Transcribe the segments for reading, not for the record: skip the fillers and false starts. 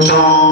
No.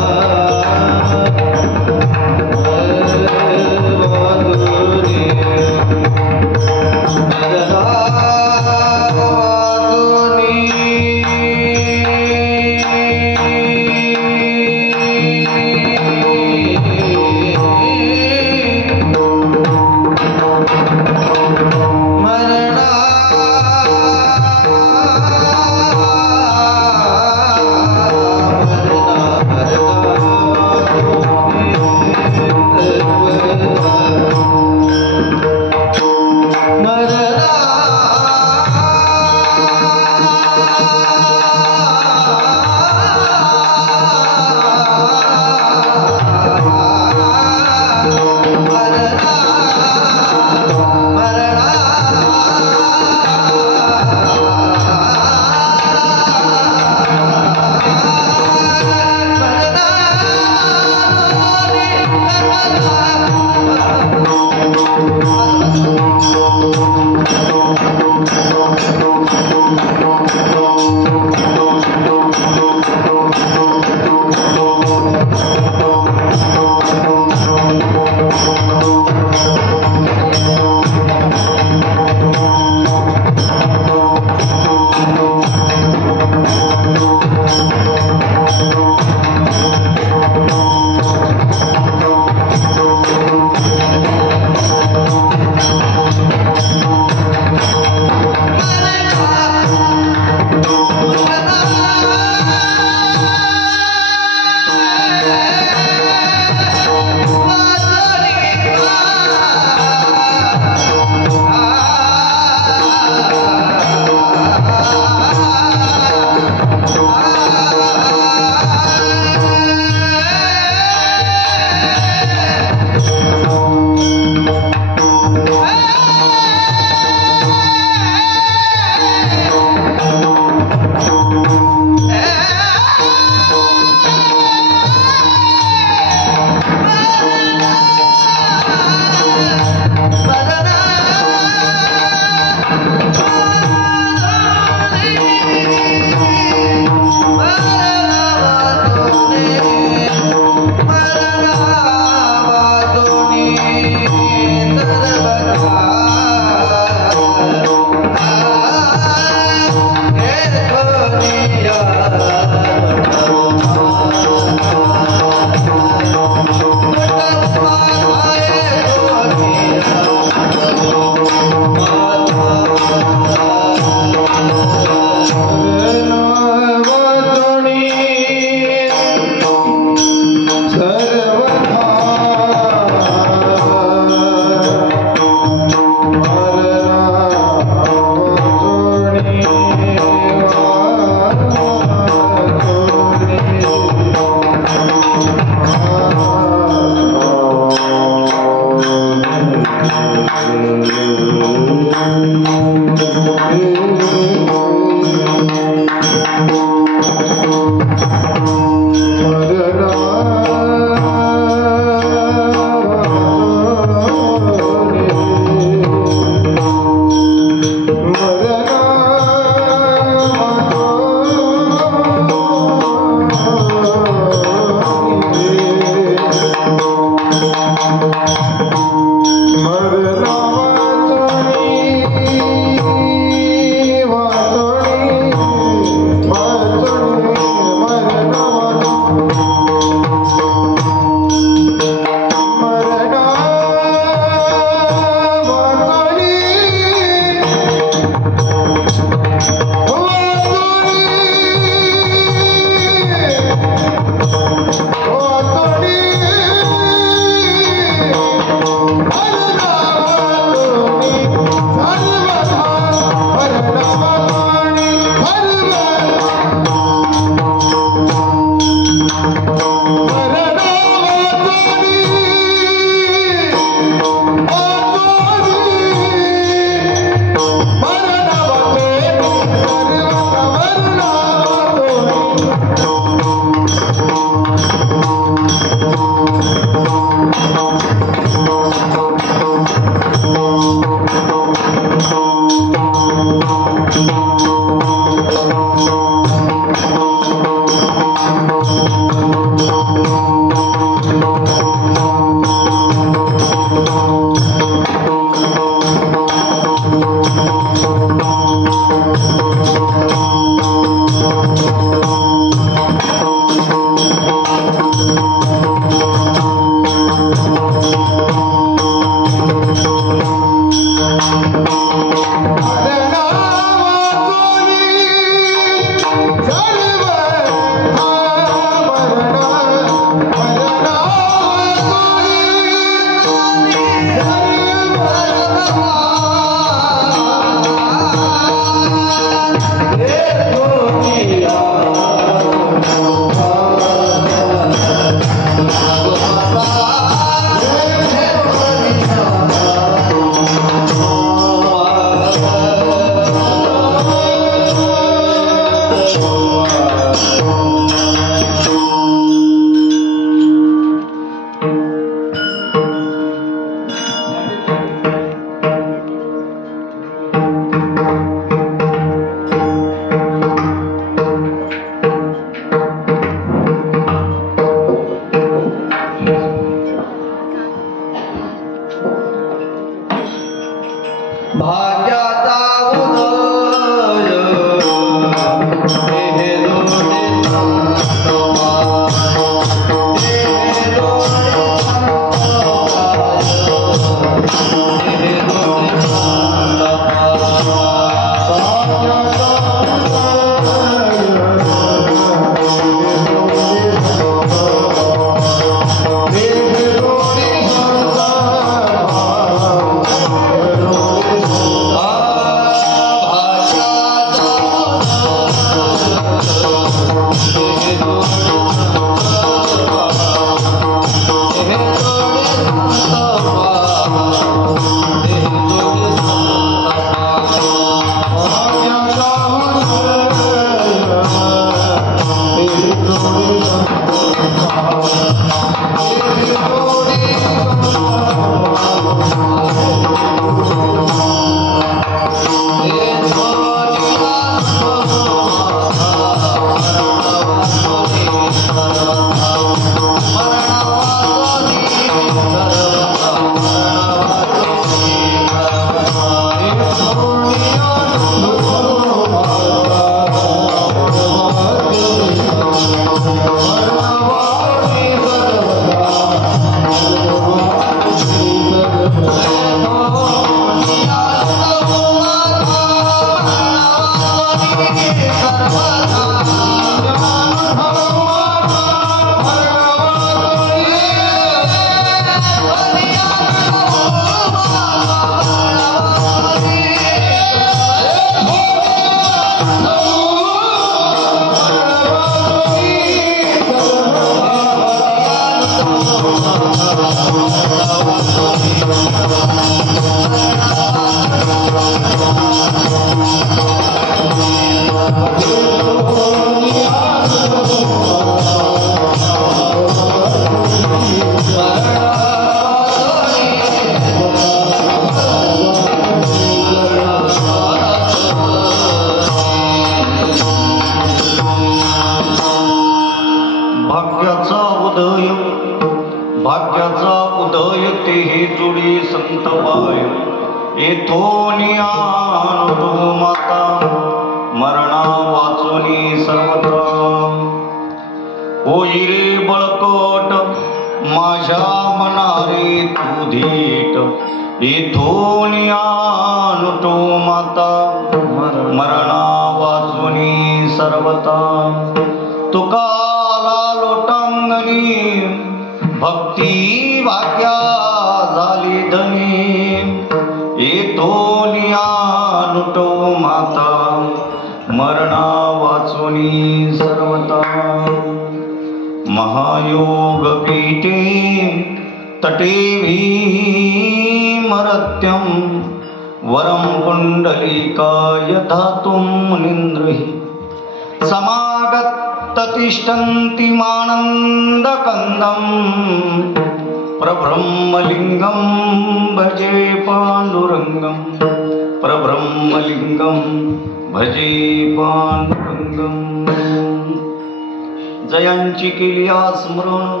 जयांची केली स्मरण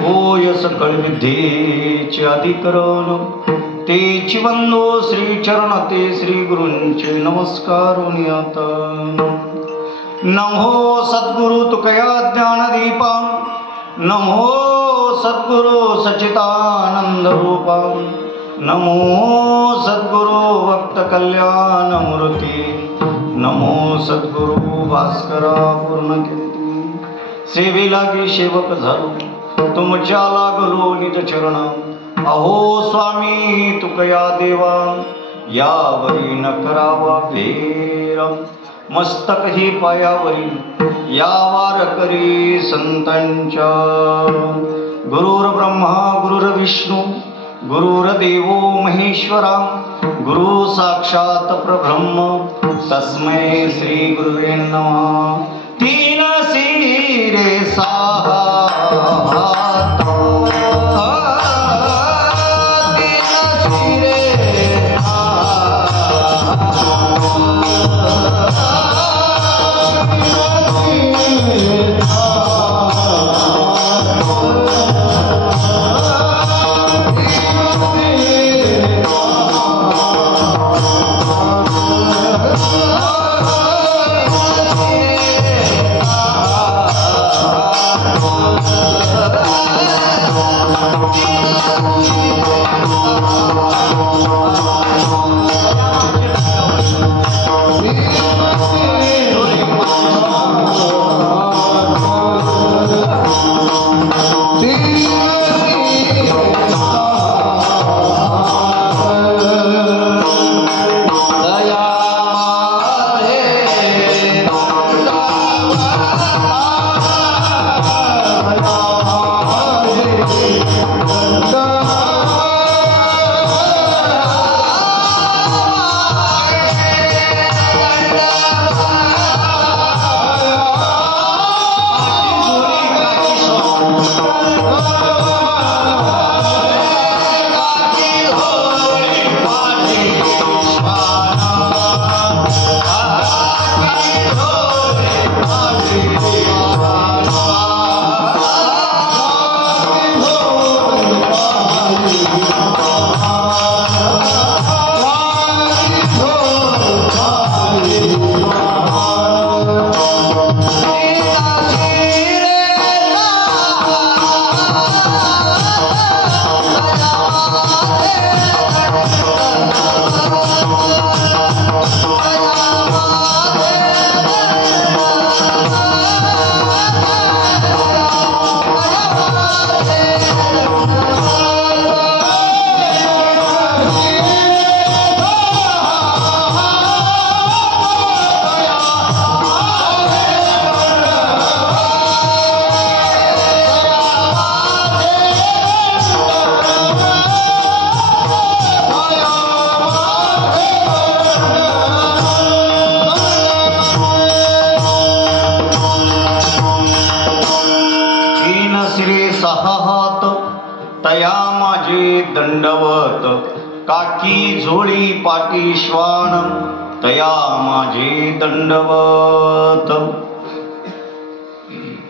होय सकळ विद्येचे अधिकरण तेची वंदो श्री चरण ते श्री गुरूंचे नमस्कार आता नमो सद्गुरु तुकया ज्ञानदीपा नमो सद्गुरु सच्चिदानंद रूपा नमो सद्गुरु भक्त कल्याण मूर्ती नमो सद्गुरु भास्करा पूर्ण कीर्ती सेवे लागी सेवक झालो तुमच्या लागलो निज चरण अहो स्वामी तुकया देवा यावरी न करावा फेर मस्तक ही पायावरी या वार करी संतांच्या गुरुर ब्रह्मा गुरुर विष्णू गुरुर्देवो महेश्वरा गुरु साक्षात परब्रह्म तस्मै श्री गुरुवे नमः। काकी झोळी पाटी श्वान तया माझे दंडवत.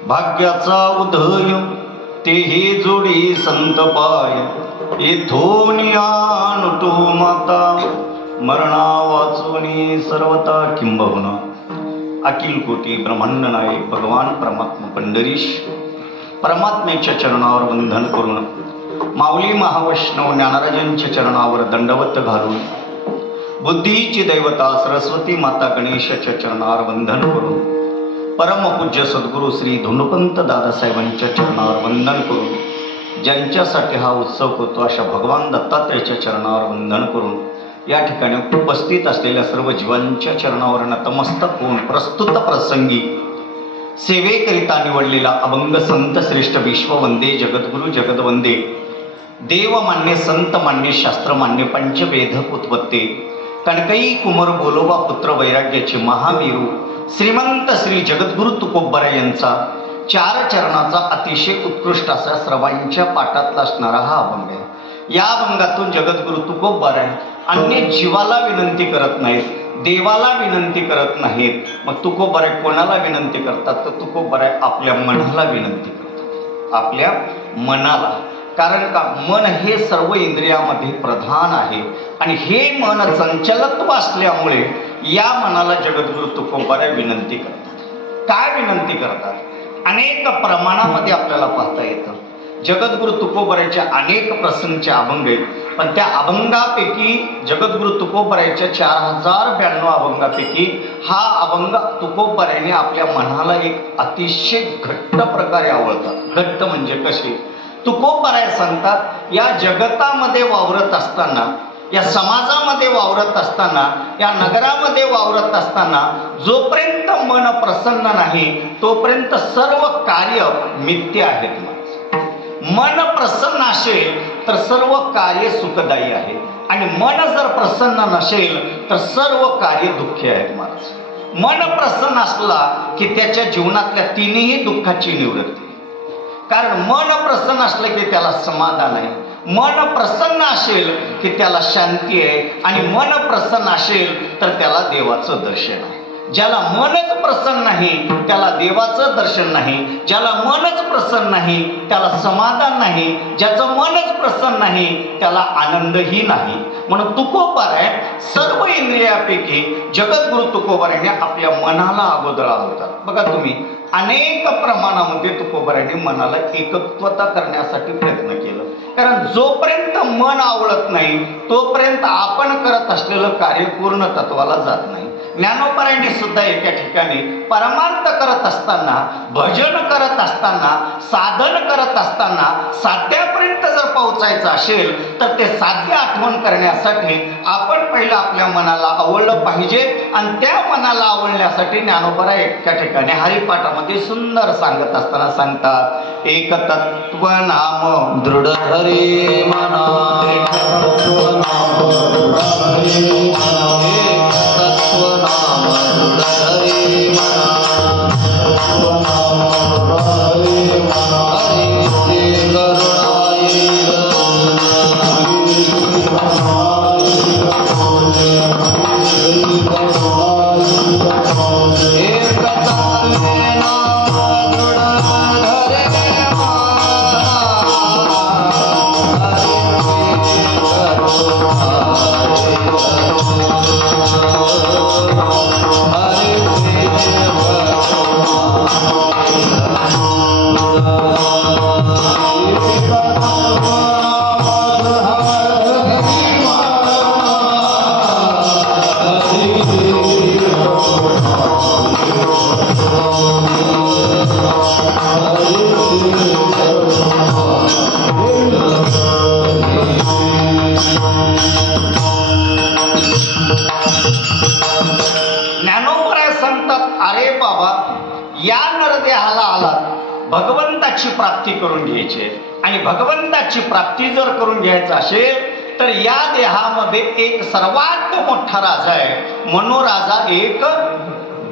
भाग्याचा उदय तेही जोडी संत पाय येथोनिया नुटू माता मरणा वाचोनी सर्वता किंबहुना. अखिल कोटी ब्रह्मांड नायक भगवान परमात्मा पंढरीश परमात्मेच्या चरणावर वंदन करून माऊली महावैष्णव ज्ञानराजांच्या चरणावर दंडवत घालून बुद्धीची दैवता सरस्वती माता गणेशाच्या चरणावर वंदन करून परमपूज्य सद्गुरू श्री धोंडोपंत दादासाहेबांच्या चरणावर वंदन करून ज्यांच्यासाठी हा उत्सव होतो अशा भगवान दत्तात्रेयाच्या चरणावर वंदन करून या ठिकाणी उपस्थित असलेल्या सर्व जीवांच्या चरणावर नतमस्तक होऊन प्रस्तुत प्रसंगी सेवेकरिता निवडलेला अभंग संत श्रेष्ठ विश्ववंदे जगद्गुरु जगदवंदे देवमान्य संतमान्य शास्त्रमान्य पंचवेद उत्पत्ते कणकई कुमार बोलोबा पुत्र वैराग्याचे महावीरू श्रीमंत श्री जगद्गुरु तुकोबरा यांचा 4 चरणाचा अतिशय उत्कृष्ट असा सर्वांच्या पाठातला असणारा हा अभंग आहे. या अभंगातून जगद्गुरु तुकोबरा अन्य जीवाला विनंती करत नाहीत, देवाला विनंती करत नाहीत. मग तुकोबरा कोणाला विनंती करतात तर तुकोबरा आपल्या मनाला विनंती करतात, आपल्या मनाला. कारण का मन हे सर्व इंद्रियामध्ये प्रधान आहे आणि हे मन चंचलत्व असल्यामुळे या मनाला जगद्गुरु तुकोबरा विनंती करतात. काय विनंती करतात? अनेक प्रमाणामध्ये आपल्याला पाहता येतं. जगद्गुरु तुकोबराच्या अनेक प्रसंगचे अभंग आहेत, पण त्या अभंगापैकी जगद्गुरु तुकोबराच्या 4092 अभंगापैकी हा अभंग तुकोबराने आपल्या मनाला एक अतिशय घट्ट प्रकारे आवडतात. घट्ट म्हणजे कसे? तुकोबरा सांगतात, या जगतामध्ये वावरत असताना, या समाजामध्ये वावरत असताना, या नगरामध्ये वावरत असताना जोपर्यंत मन प्रसन्न नाही तोपर्यंत सर्व कार्य मिथ्य आहेत. मन प्रसन्न असेल तर सर्व कार्य सुखदायी आहेत आणि मन जर प्रसन्न नसेल तर सर्व कार्य दुःखी आहेत. महाराज, मन प्रसन्न असला की त्याच्या जीवनातल्या तिन्ही दुःखाची निवृत्ती. कारण मन प्रसन्न असलं की त्याला समाधान आहे, मन प्रसन्न असेल की त्याला शांती आहे आणि मन प्रसन्न असेल तर त्याला देवाचं दर्शन आहे. ज्याला मनच प्रसन्न नाही त्याला देवाचं दर्शन नाही, ज्याला मनच प्रसन्न नाही त्याला समाधान नाही, ज्याचं मनच प्रसन्न नाही त्याला आनंदही नाही. म्हणून तुकोबरा सर्व इंद्रियापैकी जगद्गुरु तुकोबराने आपल्या मनाला अगोदर होतात. बघा तुम्ही, अनेक प्रमाणामध्ये तुकोबराने मनाला एकत्वता करण्यासाठी प्रयत्न केला. कारण जोपर्यंत मन आवडत नाही तोपर्यंत आपण करत असलेलं कार्य पूर्ण तत्वाला जात नाही. ज्ञानोबराने सुद्धा एका ठिकाणी परमार्थ करत असताना, भजन करत असताना, साधन करत असताना साध्यापर्यंत जर पोहोचायचं असेल तर ते साध्य आठवण करण्यासाठी आपण पहिलं आपल्या मनाला आवडलं पाहिजे. आणि त्या मनाला आवडण्यासाठी ज्ञानोबरा एका ठिकाणी हरिपाठामध्ये सुंदर सांगत असताना सांगतात, एक तत्व नाम दृढ हरे मना, भगवंताची प्राप्ती करून घ्यायची आणि भगवंताची प्राप्ती जर करून घ्यायचं असेल तर या देहामध्ये एक सर्वात मोठा राजा आहे. मनोराजा एक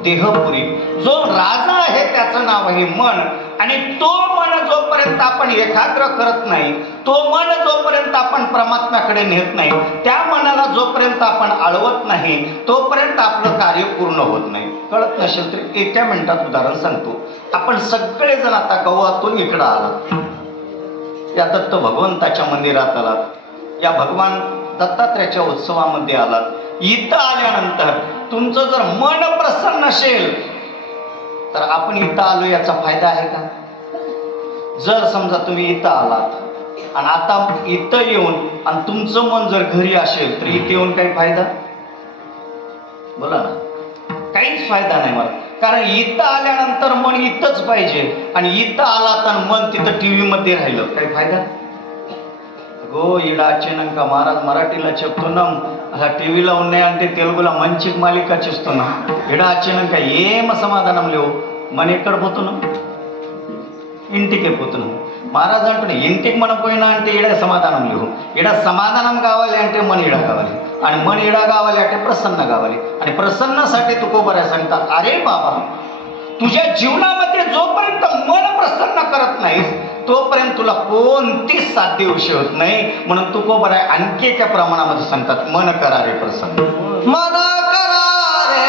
देहपुरी. जो राजा आहे त्याचं नाव आहे मन आणि तो मन जोपर्यंत आपण एकाग्र करत नाही, तो मन जोपर्यंत आपण परमात्म्याकडे नेत नाही, त्या मनाला जोपर्यंत आपण आळवत नाही, तोपर्यंत आपलं कार्य पूर्ण होत नाही. कळत नसेल तरी एका मिनिटात उदाहरण सांगतो. आपण सगळेजण आता गव्हातून इकडं आलात, या दत्त भगवंताच्या मंदिरात आलात, या भगवान दत्तात्र्याच्या उत्सवामध्ये आलात. इथं आल्यानंतर तुमचं जर मन प्रसन्न असेल तर आपण इथं आलो याचा फायदा आहे का? जर समजा तुम्ही इथं आलात आणि आता इथं येऊन आणि तुमचं मन जर घरी असेल तर इथे येऊन काही फायदा? बोला ना. काहीच फायदा नाही मला. कारण इथं आल्यानंतर मन इथंच पाहिजे आणि इथं आलात आणि मन तिथं टीव्ही मध्ये राहिलं, काही फायदा? गो इडा अचिनंका महाराज मराठीला చెప్తున్నాం, అలా టీవీలో ఉన్నాయంటే తెలుగులో మంచి మాలిక చేస్తున్నాం. ఇడా అచ్చినాక ఏం సమాధానం లేవు. మన ఎక్కడ పోతున్నాం? ఇంటికే పోతున్నాం. మహారాజ్ అంటున్నా ఇంటికి మనం పోయినా అంటే ఈడ సమాధానం లేవు. ఈడ సమాధానం కావాలి అంటే మన ఈడ కావాలి, आणि मन इडा गावाले అంటే प्रसन्न गावाले, आणि प्रसन्नासाठी तुकोबराय सांगतात, अरे बाबा तुझ्या जीवनामध्ये जोपर्यंत मन प्रसन्न करत नाहीस तोपर्यंत तुला कोणतीच साध्य विषय होत नाही. म्हणून तुकोबराय आणखी एका प्रमाणामध्ये सांगतात, मन करा रे प्रसन्न, मन करा रे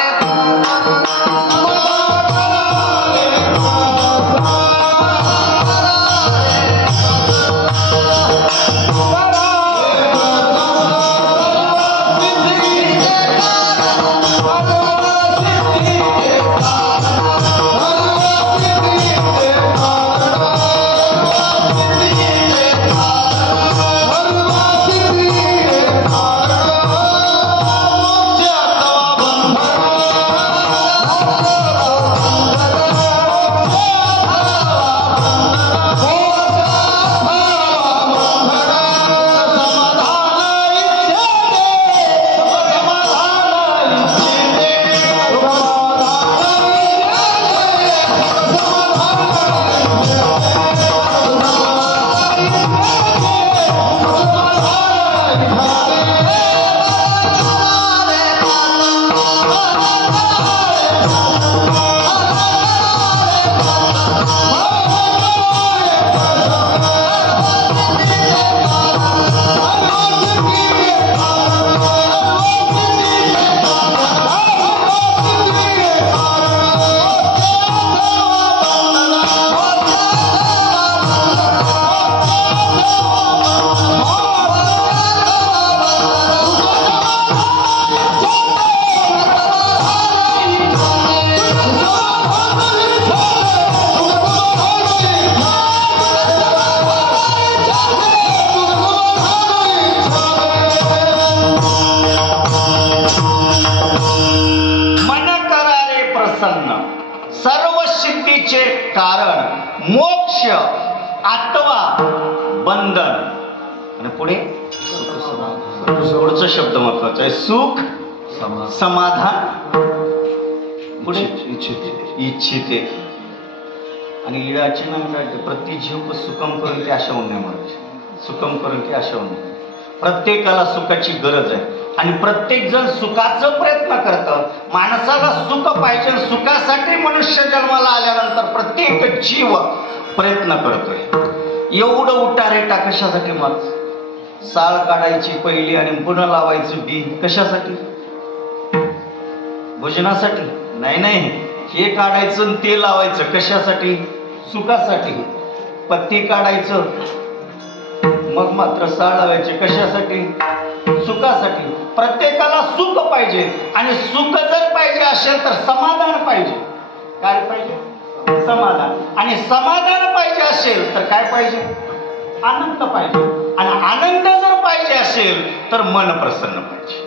सर्व सिद्धीचे कारण मोक्ष अथवा बंधन. आणि पुढे पुढचा शब्द महत्वाचा आहे, सुख समाधान, पुढे इच्छिते. आणि इडाची नाम काय, प्रति जीव सुखम करून ते आशा होणे म्हणायचे, सुखम करून ते आशा होणे. प्रत्येकाला सुखाची गरज आहे आणि प्रत्येक जण सुखाचा प्रयत्न करतं. माणसाला सुख पाहिजे, सुखासाठी मनुष्य जन्माला आल्यानंतर प्रत्येक जीव प्रयत्न करतोय. एवढं उठारेटा कशासाठी? मग साळ काढायची पहिली आणि पुन्हा लावायचं बी कशासाठी? भोजनासाठी नाही, नाही. हे काढायचं ते लावायचं कशासाठी? सुखासाठी. पत्ती काढायचं मग मात्र साळ लावायचे कशासाठी? सुखासाठी. प्रत्येकाला सुख पाहिजे आणि सुख जर पाहिजे असेल तर समाधान पाहिजे. काय पाहिजे? समाधान. आणि समाधान पाहिजे असेल तर काय पाहिजे? आनंद पाहिजे. आणि आनंद जर पाहिजे असेल तर मन प्रसन्न पाहिजे.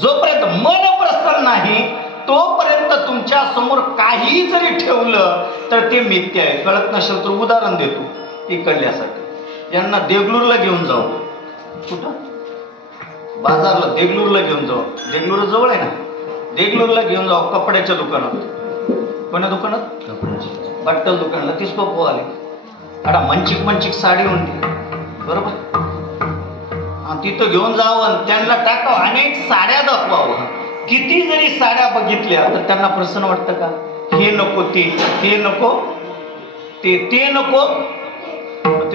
जोपर्यंत मन प्रसन्न नाही तोपर्यंत तुमच्या समोर काही जरी ठेवलं तर ते मिथ्या आहे. कळत नसेल तर उदाहरण देतो इकडल्यासाठी. यांना देगलूरला घेऊन जाऊ. कुठं? बाजारला देगलूरला घेऊन जाऊ. देगलूर जवळ आहे ना. देगलूरला घेऊन जाऊ कपड्याच्या दुकानात. कोण्या दुकानात? बट्टल दुकानाला. तीसको आले आता मंचिक साडी म्हणते बरोबर. तिथं घेऊन जावं आणि त्यांना टाकावं, अनेक साड्या दाखवावं. किती जरी साड्या बघितल्या तर त्यांना प्रसन्न वाटतं का? हे नको ते नको, ते नको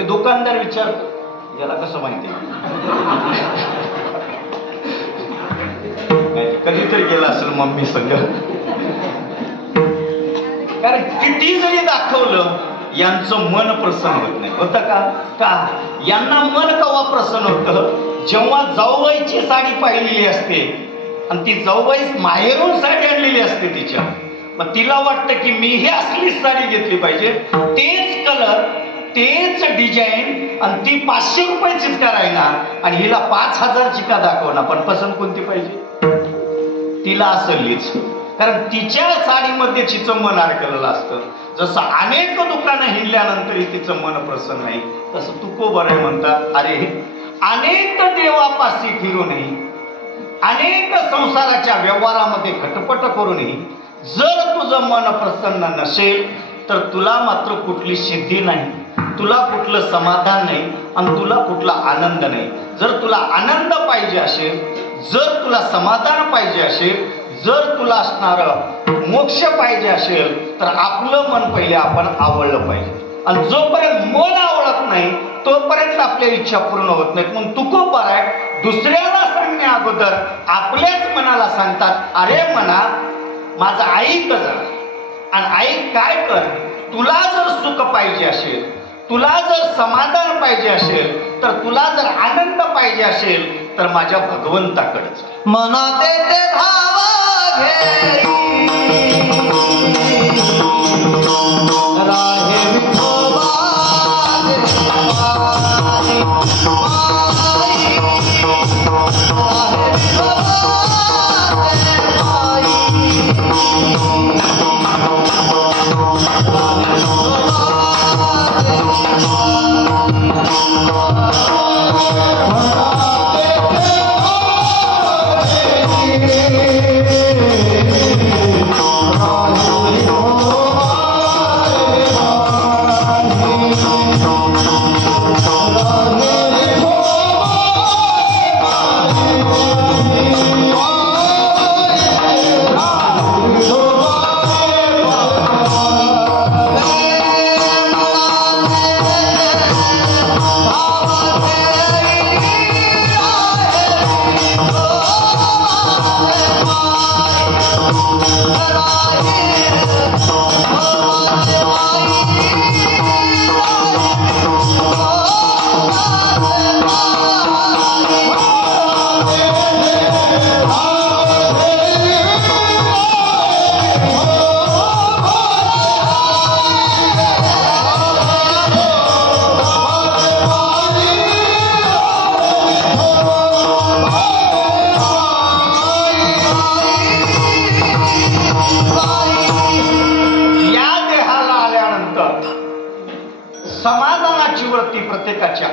दुकानदार विचारतो याला कसं माहिती कधीतरी गेला असेल मम्मी संग. कारण किती जरी दाखवलं यांचं मन प्रसन्न होत नाही. होतं का यांना मन केव्हा प्रसन्न होतं जेव्हा जाऊबाईची साडी पाहिलेली असते आणि ती जाऊबाई माहेरून साडी आणलेली असते तिच्या. मग तिला वाटतं की मी ही असलीच साडी घेतली पाहिजे, तेच कलर तेच डिझाईन आणि ती 500 रुपयाचीच करायला आणि हिला 5000ची का दाखवणार. पण पसंत कोणती पाहिजे तिला असलीच. कारण तिच्या साडीमध्ये तिचं मन अडकलेलं असतं. जसं अनेक दुकानं हिंडल्यानंतरही तिचं मन प्रसन्न नाही तसं तुकोबराय म्हणतात अरे अनेक देवापाशी फिरूनही अनेक संसाराच्या व्यवहारामध्ये खटपट करूनही जर तुझं मन प्रसन्न नसेल तर तुला मात्र कुठली सिद्धी नाही, तुला कुठलं समाधान नाही आणि तुला कुठला आनंद नाही. जर तुला आनंद पाहिजे असेल, जर तुला समाधान पाहिजे असेल, जर तुला असणारं मोक्ष पाहिजे असेल तर आपलं मन पहिले आपण आवडलं पाहिजे. आणि जोपर्यंत मन आवडत नाही तोपर्यंत आपल्या इच्छा पूर्ण होत नाहीत. म्हणून तुकोबराय दुसऱ्याला सांगण्या अगोदर आपल्याच मनाला सांगतात अरे मना माझं ऐक जा आणि ऐक काय कर. तुला जर सुख पाहिजे असेल, तुला जर समाधान पाहिजे असेल, तर तुला जर आनंद पाहिजे असेल तर माझ्या भगवंताकडे जा. मनात ते भाव घेई राहे विठोबा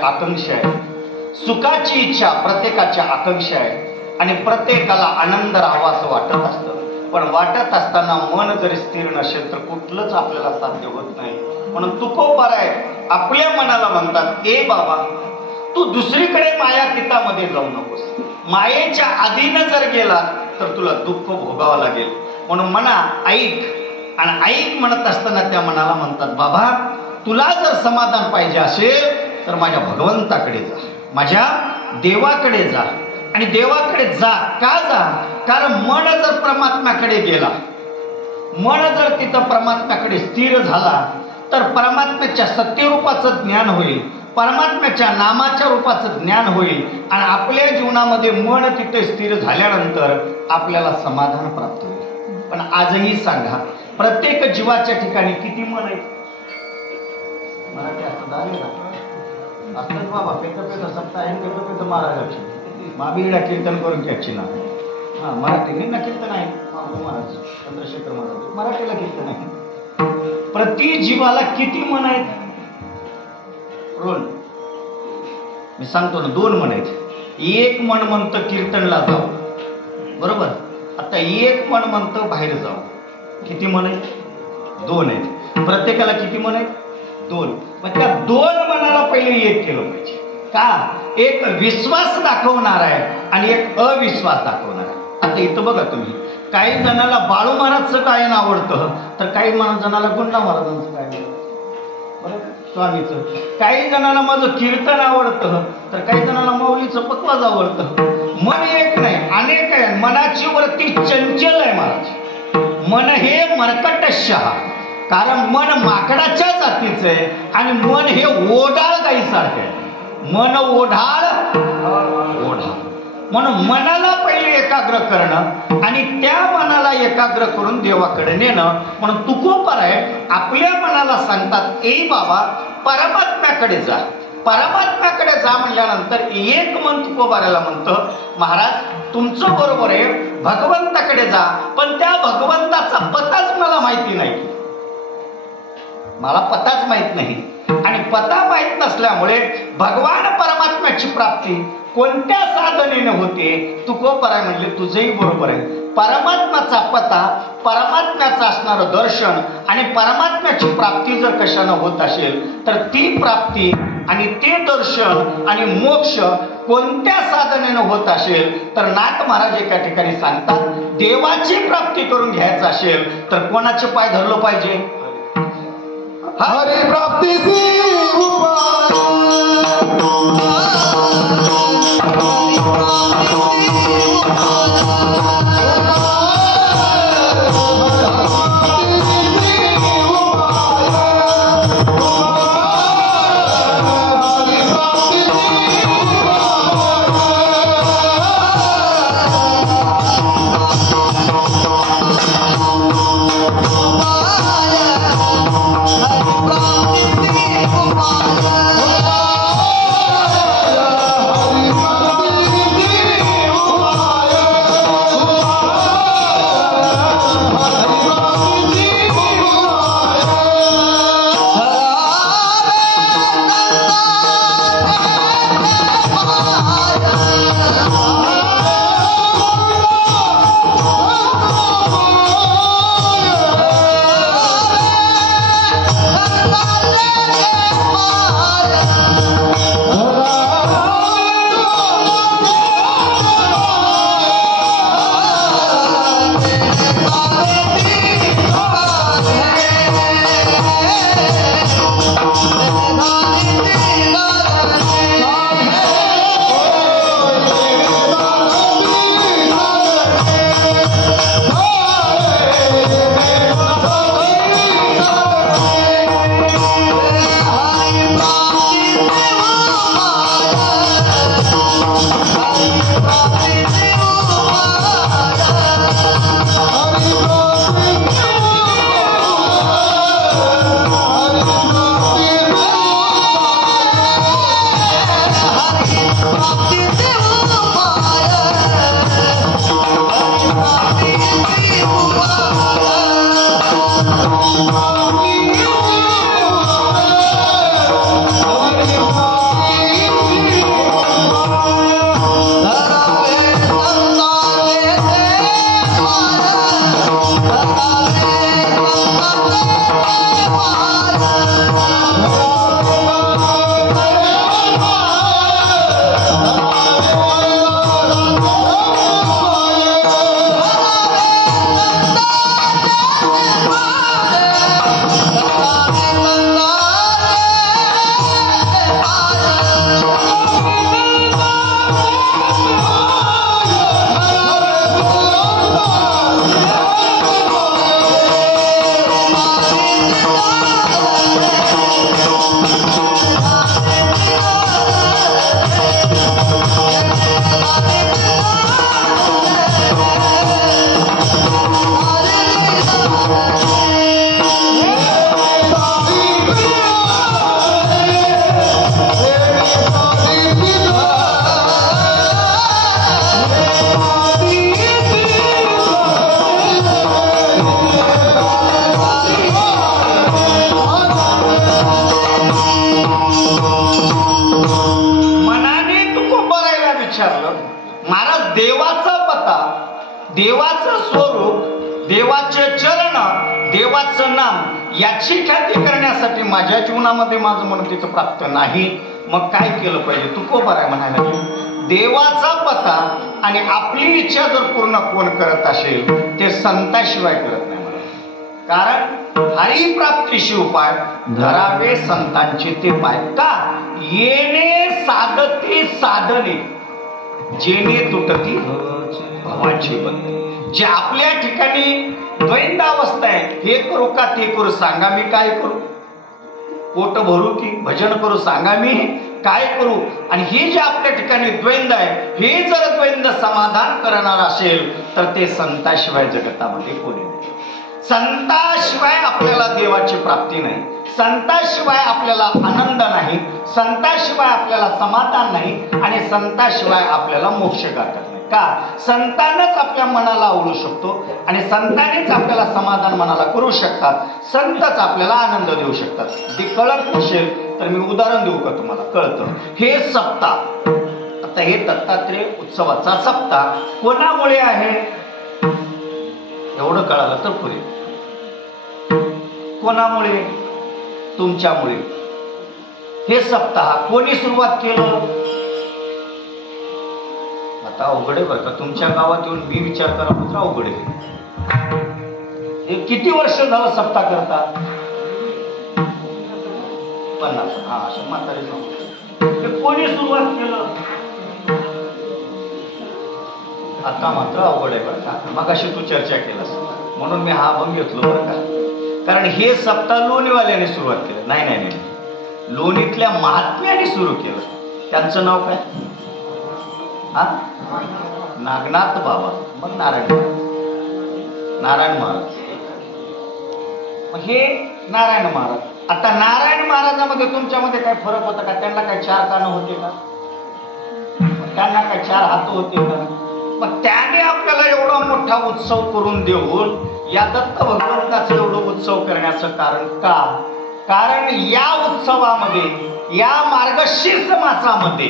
आकांक्षा आहे, सुखाची इच्छा प्रत्येकाची आकांक्षा आहे आणि प्रत्येकाला आनंद राहावा असं वाटत असतं. पण वाटत असताना मन जर स्थिर नसेल तर कुठलंच आपल्याला साध्य होत नाही. म्हणून तुकोबराय आपल्या मनाला म्हणतात ए बाबा तू दुसरीकडे माया पितामध्ये जाऊ नकोस. मायेच्या अधीन जर गेला तर तुला दुःख भोगावं लागेल. म्हणून मना ऐक आणि ऐक म्हणत असताना त्या मनाला म्हणतात बाबा तुला जर समाधान पाहिजे असेल तर माझ्या भगवंताकडे जा, माझ्या देवाकडे जा. आणि देवाकडे जा का जा? कारण मन जर परमात्म्याकडे गेला, मन जर तिथं परमात्म्याकडे स्थिर झाला तर परमात्म्याच्या सत्यरूपाचं ज्ञान होईल, परमात्म्याच्या नामाच्या रूपाचं ज्ञान होईल आणि आपल्या जीवनामध्ये मन तिथे स्थिर झाल्यानंतर आपल्याला समाधान प्राप्त होईल. पण आजही सांगा प्रत्येक जीवाच्या ठिकाणी किती मन आहे? मराठी असतात असतात बाबा पेट पेट सत्ता आहे पेट पेट महाराजाची माबिडा कीर्तन करून घ्यायची ना. हा मराठी निम्न कीर्तन आहे महाराज चंद्रशेखर महाराज मराठीला कीर्तन आहे. प्रति जीवाला किती मन आहेत? रोल मी सांगतो ना, दोन मन आहेत. एक मन म्हणतं कीर्तनला जाऊ, बरोबर. आता एक मन म्हणतं बाहेर जाऊ. किती मन आहेत? दोन आहेत. प्रत्येकाला किती मन आहेत? दोन. मग त्या दोन मनाला पहिले एक केलं पाहिजे. का? एक विश्वास दाखवणार आहे आणि एक अविश्वास दाखवणार आहे. आता इथं बघा तुम्ही, काही जणाला बाळू महाराजचं गायन आवडतं तर काही जणाला गुंडा महाराजांचं गायन आवडतं. बरं स्वामीचं. काही जणांना माझं कीर्तन आवडतं, तर काही जणांना माऊलीचं पकवाज आवडतं. मन एक नाही, अनेक आहे. मनाची वृत्ती चंचल आहे महाराज. मन हे मरकटशः, कारण मन माकडाच्या जातीचं आहे आणि मन हे ओढाळ गाईसारखं आहे. मन ओढाळ ओढाळ. म्हणून मनाला पहिले एकाग्र करणं आणि त्या मनाला एकाग्र करून देवाकडे नेणं. म्हणून तुकोबार आहे आपल्या मनाला सांगतात, ए बाबा परमात्म्याकडे जा. परमात्म्याकडे जा म्हणल्यानंतर एक मन तुकोबाराला म्हणतं, महाराज तुमचं बरोबर आहे, भगवंताकडे जा, पण त्या भगवंताचा पताच मला माहिती नाही. मला पताच माहित नाही आणि पता माहित नसल्यामुळे भगवान परमात्म्याची प्राप्ती कोणत्या साधनेने होते. तुकोबाराय म्हणले तुझंही बरोबर आहे. परमात्म्याचा पता, परमात्म्याचं असणारं दर्शन आणि परमात्म्याची प्राप्ती जर कशानं होत असेल तर ती प्राप्ती आणि ते दर्शन आणि मोक्ष कोणत्या साधनेनं होत असेल तर नाथ महाराज एका ठिकाणी सांगतात, देवाची प्राप्ती करून घ्यायचं असेल तर कोणाचे पाय धरलं पाहिजे? हरी प्राप्तीची देवाचं स्वरूप, देवाचे चरण, देवाचं नाम याची ख्याती करण्यासाठी माझ्या जीवनामध्ये माझं मन तिथं प्राप्त नाही. मग काय केलं पाहिजे? तुकोबाराय म्हणायला देवाचा पता आणि आपली इच्छा जर पूर्ण कोण करत असेल ते संताशिवाय करत नाही. कारण हरिप्राप्तीशी उपाय धरावे संतांचे ते पाय. का येणे साधते साधने जेणे तुटती भवाची बंद. जे आपल्या ठिकाणी द्वैतावस्था आहे, हे करू का ते करू, सांगा मी काय करू. पोट भरू की भजन करू, सांगा मी काय करू. आणि हे जे आपल्या ठिकाणी द्वैंद आहे, हे जर द्वैंद समाधान करणार असेल तर ते संताशिवाय जगतामध्ये कोणी नाही. संताशिवाय आपल्याला देवाची प्राप्ती नाही, संताशिवाय आपल्याला आनंद नाही, संताशिवाय आपल्याला समाधान नाही आणि संताशिवाय आपल्याला मोक्ष गाठत नाही. का संतांनाच आपल्या मनाला आवडू शकतो आणि संतांनीच आपल्याला समाधान मनाला करू शकतात, संतच आपल्याला आनंद देऊ शकतात. ते कळत नसेल तर मी उदाहरण देऊ का तुम्हाला, कळतं. हे सप्ताह, आता हे दत्तात्रेय उत्सवाचा सप्ताह कोणामुळे आहे एवढं कळालं तर पुरे. कोणामुळे? तुमच्यामुळे. हे सप्ताह कोणी सुरुवात केलं? आता अवघड आहे बरं का, तुमच्या गावात येऊन मी विचार करा तर अवघड आहे. हे किती वर्ष झालं सप्ताह करता? 50. हा, असं म्हातारे हे कोणी सुरुवात केलं? आता मात्र अवघड आहे बरं का, मग अशी तू चर्चा केलास म्हणून मी हा अभंग घेतलो बरं का. कारण हे सप्ताह लोणीवाल्याने सुरुवात केलं. नाही नाही नाही, लोणीतल्या महात्म्याने सुरू केलं. त्यांचं नाव काय? हा, नागनाथ बाबा. मग नारायण महाराज. मग हे नारायण महाराज. आता नारायण महाराजामध्ये तुमच्यामध्ये काय फरक होता का? त्यांना काय 4 कान होते का? त्यांना काय 4 हात होते का? मग त्याने आपल्याला एवढा मोठा उत्सव करून देऊन या दत्त भगवंताचं एवढं उत्सव करण्याचं कारण का? कारण या उत्सवामध्ये, या मार्गशीर्ष मासामध्ये,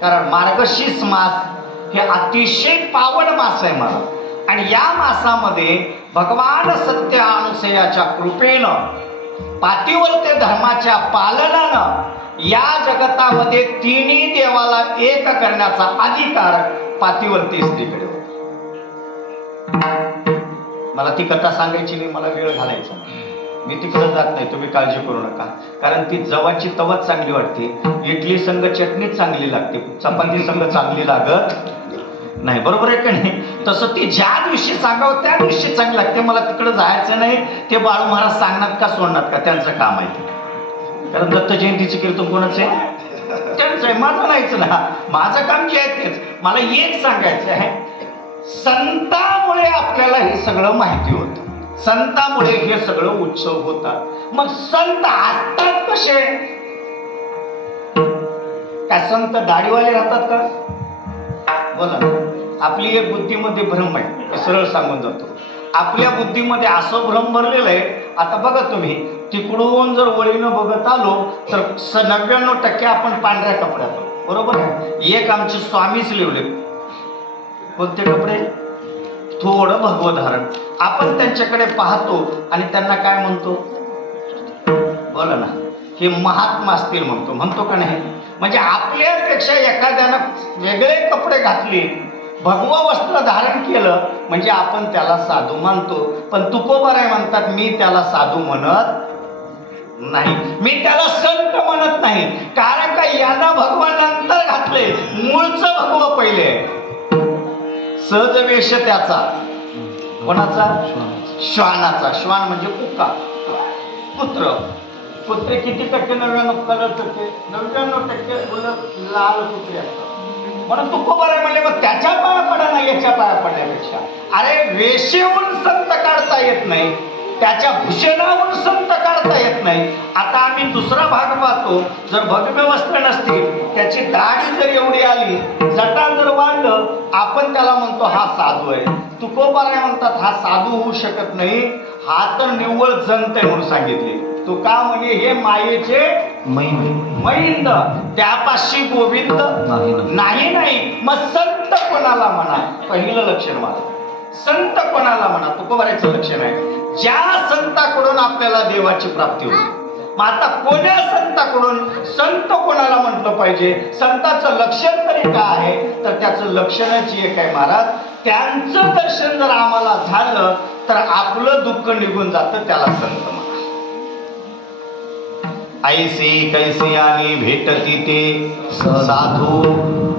कारण मार्गशीर्ष मास हे अतिशय पावन मास आहे मला, आणि या मासामध्ये भगवान सत्य अनुसयाच्या कृपेनं, पातिव्रत्य धर्माच्या पालनानं या जगतामध्ये तिन्ही देवाला एक करण्याचा अधिकार पातिव्रत्य स्त्रीकडे होता. मला ती कथा सांगायची नाही, मला वेळ घालायचा नाही, मी तिकडे जात नाही, तुम्ही काळजी करू नका. कारण ती जवाची तवच चांगली वाटते, इडली संग चटणी चांगली लागते, चपाती संग चांगली लागत नाही. बरोबर आहे का नाही? तसं ती ज्या दिवशी सांगावं त्या दिवशी चांगली लागते. मला तिकडे जायचं नाही, ते बाळू महाराज सांगणार का सोडणार का, त्यांचं काम आहे. कारण दत्त जयंतीचे कीर्तन कोणाचं आहे? त्यांचं आहे, माझं नाहीच ना. माझं काम जे आहे तेच. मला एक सांगायचं आहे, संतामुळे आपल्याला हे सगळं माहिती होतं, संतामुळे हे सगळं उत्सव होतात. मग संत असतात कसे? काय संत दाढीवाले राहतात का? बोला. आपली एक बुद्धीमध्ये भ्रम आहे, सरळ सांगून जातो. आपल्या बुद्धीमध्ये असं भ्रम भरलेलं आहे. आता बघा तुम्ही, तिकडून जर वळीनं बघत आलो तर 99% आपण पांढऱ्या कपड्यात आहोत. बरोबर आहे? एक आमचे स्वामीच लिवले. कोणते कपडे? थोडं भगवधारण. आपण त्यांच्याकडे पाहतो आणि त्यांना काय म्हणतो? बोला ना, हे महात्मा असतील म्हणतो का नाही? म्हणजे आपल्यापेक्षा एखाद्यानं वेगळे कपडे घातले, भगवा वस्त्र धारण केलं म्हणजे आपण त्याला साधू मानतो. पण तुकोबाराय म्हणतात, मी त्याला साधू म्हणत नाही, मी त्याला संत म्हणत नाही. कारण का याला भगवानंतर घातले, मूळचं भगव पहिले. सहज वेश त्याचा कोणाचा? श्वानाचा. श्वान म्हणजे कुका, पुत्र. कुत्रे किती टक्के? 99 कलर टक्के, 99% उलट लाल कुत्रे असतात. म्हणून तुकोबाराय म्हणले मग त्याच्या पाया पडा ना याच्या पाया पडण्यापेक्षा. अरे वेशेहून संत काढता येत नाही, त्याच्या भूषणावरून संत काढता येत नाही. आता आम्ही दुसरा भाग पाहतो, जर भगवे वस्त्र नसतील, त्याची दाढी जर एवढी आली, जटा जर वाढलं, आपण त्याला म्हणतो हा साधू आहे. तुकोबाराय म्हणतात हा साधू होऊ शकत नाही, हा तर निव्वळ जंत आहे म्हणून सांगितले. तो का म्हणजे हे मायेचे मैंद, त्यापाशी गोविंद नाही. नाही मग संत कोणाला म्हणा? पहिलं लक्षण मला, संत कोणाला म्हणा? तुकोबारायचं लक्षण आहे, ज्या संताकडून आपल्याला देवाची प्राप्ती होते. मग आता कोण्या संताकडून? संत कोणाला म्हटलं पाहिजे? संताचं लक्षण तरी काय आहे? तर त्याचं लक्षणच एक आहे महाराज, त्यांचं दर्शन जर आम्हाला झालं तर आपलं दुःख निघून जातं, त्याला संत म्हणा. ऐसी कैसी आणि भेटती ते साधू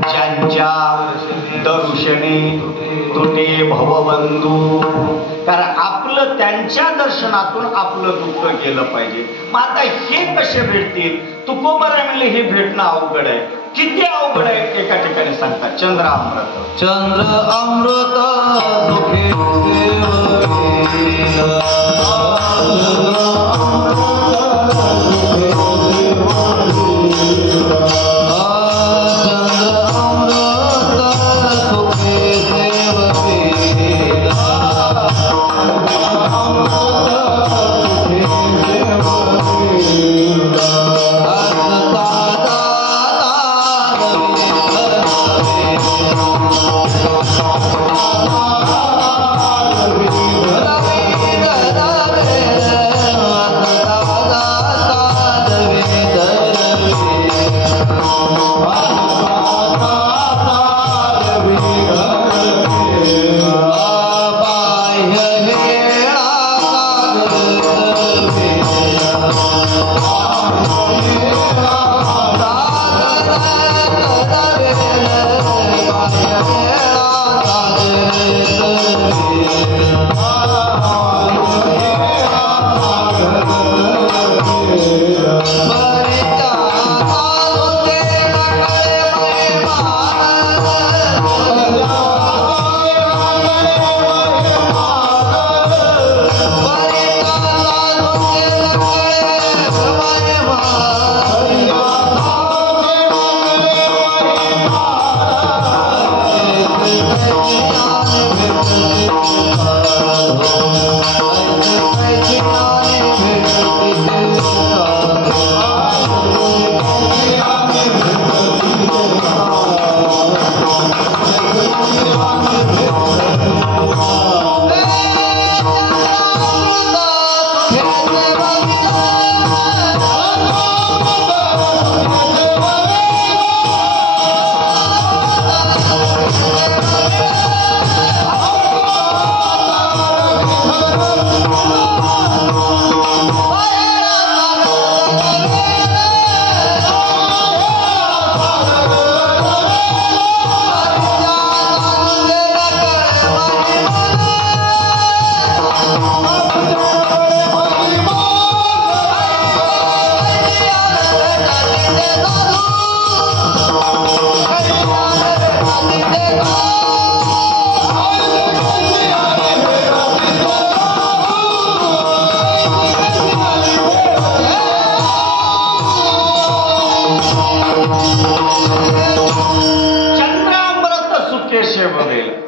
ज्यांच्या दर्शने तुटे भवबंधू. कारण आपलं त्यांच्या दर्शनातून आपलं दुःख गेलं पाहिजे. मग आता हे कसे भेटतील? तुकोबाराय म्हणले हे भेटणं अवघड आहे. किती अवघड आहे एका ठिकाणी सांगतात. चंद्र अमृत सुखे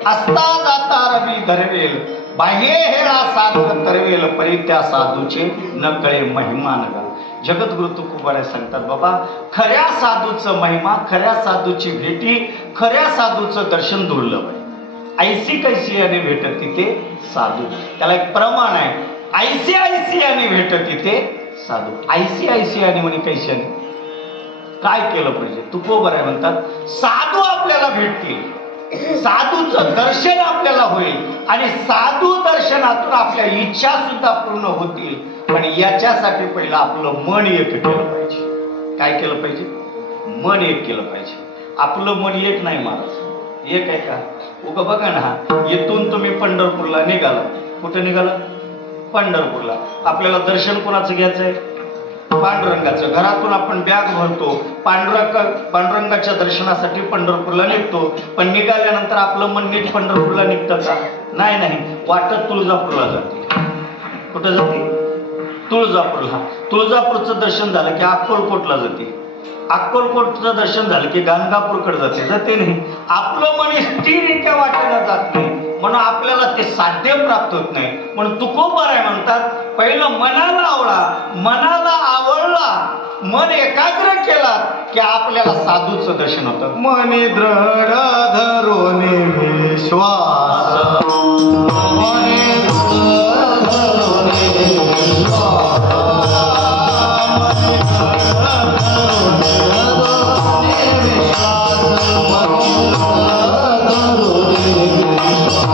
असता जाता रवी धरवेल बाह्य हेळा सागर तरवेल परी त्या साधूचे नकळे महिमा नगा. जगद्गुरु तुकोबाराय सांगतात, बाबा खऱ्या साधूचं महिमा, खऱ्या साधूची भेटी, खऱ्या साधूचं दर्शन दुर्लभ आहे. ऐसी कैसी याने भेटत तिथे साधू. त्याला एक प्रमाण आहे. ऐसी ऐसी याने भेटत तिथे साधू. ऐसी ऐसी याने म्हणे कैसी याने काय केलं पाहिजे? तुकोबाराय म्हणतात, साधू आपल्याला भेटतील, साधूचं दर्शन आपल्याला होईल आणि साधू दर्शनातून आपल्या इच्छा सुद्धा पूर्ण होतील. पण याच्यासाठी पहिलं आपलं मन एक केलं पाहिजे. काय केलं पाहिजे? मन एक केलं पाहिजे. आपलं मन एक नाही महाराज, एक आहे का? उगा बघा ना, येथून तुम्ही पंढरपूरला निघाला. कुठे निघाला? पंढरपूरला. आपल्याला दर्शन कोणाचं घ्यायचंय? पांडुरंगाचं. घरातून आपण बॅग भरतो, पांडुरंगाच्या दर्शनासाठी पंढरपूरला निघतो. पण निघाल्यानंतर आपलं मन नीट पंढरपूरला निघतं का? नाही. वाटत तुळजापूरला जाते. कुठं जाते? तुळजापूरला. तुळजापूरचं दर्शन झालं की अक्कलकोटला जाते. अक्कलकोटचं दर्शन झालं की गाणगापूरकडे जाते नाही. आपलं मन स्थिर एका वाटेला जात नाही, म्हणून आपल्याला ते साध्य प्राप्त होत नाही. म्हणून तुकोबाराय म्हणतात, पहिलं मनाला आवडा, मनाला आवडला, मन एकाग्र केला की आपल्याला साधूचं दर्शन होतं. मनी दृढ धरून विश्वास, मनी दृढ धरून विश्वास, मनी दृढ धरून विश्वास,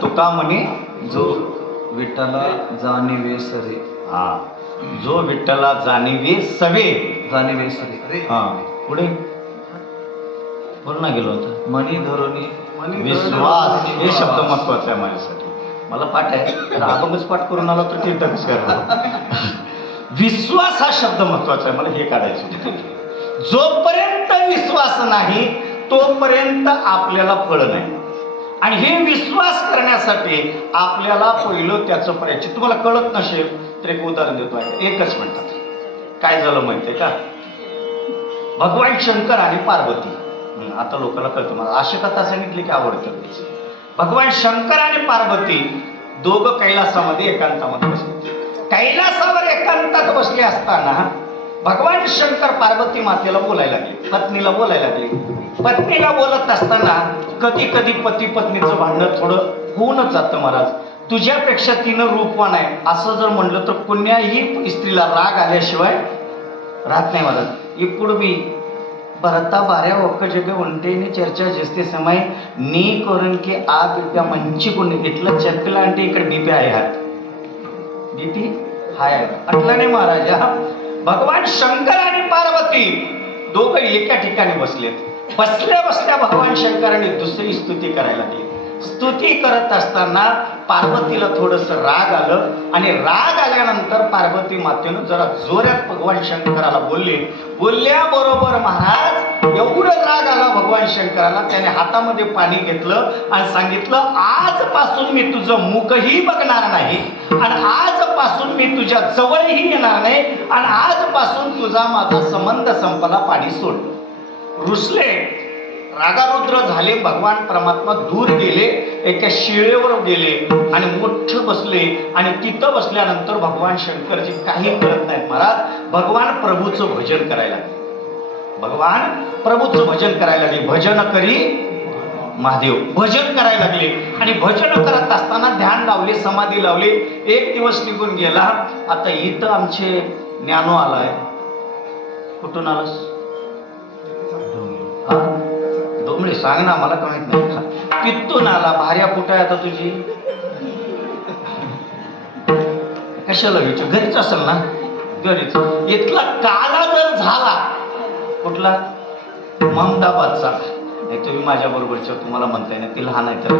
तुका म्हणे जो विठ्ठला जाणीवे सरे. हा, जो विठ्ठला जाणीवे सवे. जाणीवे सरे. हा, पुढे बोल ना गेलो होता. मनी धरुनी विश्वास हे शब्द महत्वाचा आहे माझ्यासाठी. मला पाठ आहे तर अभंगच पाठ करून आला तर तीन टक्के विश्वास हा शब्द महत्वाचा आहे. मला हे काढायचं होतं. जोपर्यंत विश्वास नाही तोपर्यंत आपल्याला फळ नाही. आणि हे विश्वास करण्यासाठी आपल्याला पहिलं त्याचं प्रायश्चित. तुम्हाला कळत नसेल तर एक उदाहरण देतो आहे. एकच मिनिटात. काय झालं माहितीये का, भगवान शंकर आणि पार्वती. आता लोकांना कळतं, मला अशी कथा सांगितली की आवडतं. भगवान शंकर आणि पार्वती दोघं कैलासामध्ये एकांतामध्ये बसले. कैलासावर एकांतात बसले असताना भगवान शंकर पार्वती मातेला बोलायला लागले, पत्नीला बोलायला लागले. पत्नीला बोलत असताना कधी कधी पती पत्नीचं भांडण थोडं होऊनच जातं. महाराज, तुझ्यापेक्षा तिनं रूपवान आहे असं जर म्हणलं तर कोण्याही स्त्रीला राग आल्याशिवाय राहत नाही. महाराज, ఇప్పుడు भी భర్త భార్య ఒక్క జగ ఉంటేనే చర్చ చేస్తే సమయ నీ కొరంకి ఆ బిడ్డ మంచిగుండి ఇట్లా చెక్కలా అంటే ఇక్కడ బీపీ हाय हात बीपी हाय अटलाने महाराजा. भगवान शंकर आणि पार्वती दोघं एका ठिकाणी बसलेत. बसल्या बसल्या भगवान शंकरांनी दुसरी स्तुती करायला लागली. स्तुती करत असताना पार्वतीला थोडस राग आलं आणि राग आल्यानंतर पार्वती मातेनं जरा जोरात भगवान शंकराला बोलल्याबरोबर महाराज एवढं राग आला भगवान शंकराला, त्याने हातामध्ये पाणी घेतलं आणि सांगितलं, आजपासून मी तुझं मुखही बघणार नाही आणि आजपासून मी तुझ्या जवळही येणार नाही आणि आजपासून तुझा माझा संबंध संपला. पाणी सोडलं. रुसले, रागारुद्र झाले. भगवान परमात्मा दूर गेले, एका शिळेवर गेले आणि मोठं बसले. आणि तिथं बसल्यानंतर भगवान शंकरजी काही करत नाहीत महाराज. भगवान प्रभूचं भजन करायला लागले. भगवान प्रभूचं भजन करायला लागले. भजन करी महादेव भजन करायला लागले. आणि भजन करत असताना ध्यान लावले, समाधी लावली. एक दिवस निघून गेला. आता इथं आमचे ज्ञानो आलाय. कुठून आलास? डोंबळे सांग ना, मला का माहित नाही. तिथून आला. भार्या कुठे आहे आता तुझी? कशाला विचार? घरीच असेल ना? घरीच. इथला काला जर झाला, कुठला? ममदाबादचा. नाही तुम्ही माझ्या बरोबरच्या, तुम्हाला म्हणताय ना, ती लहान आहे तर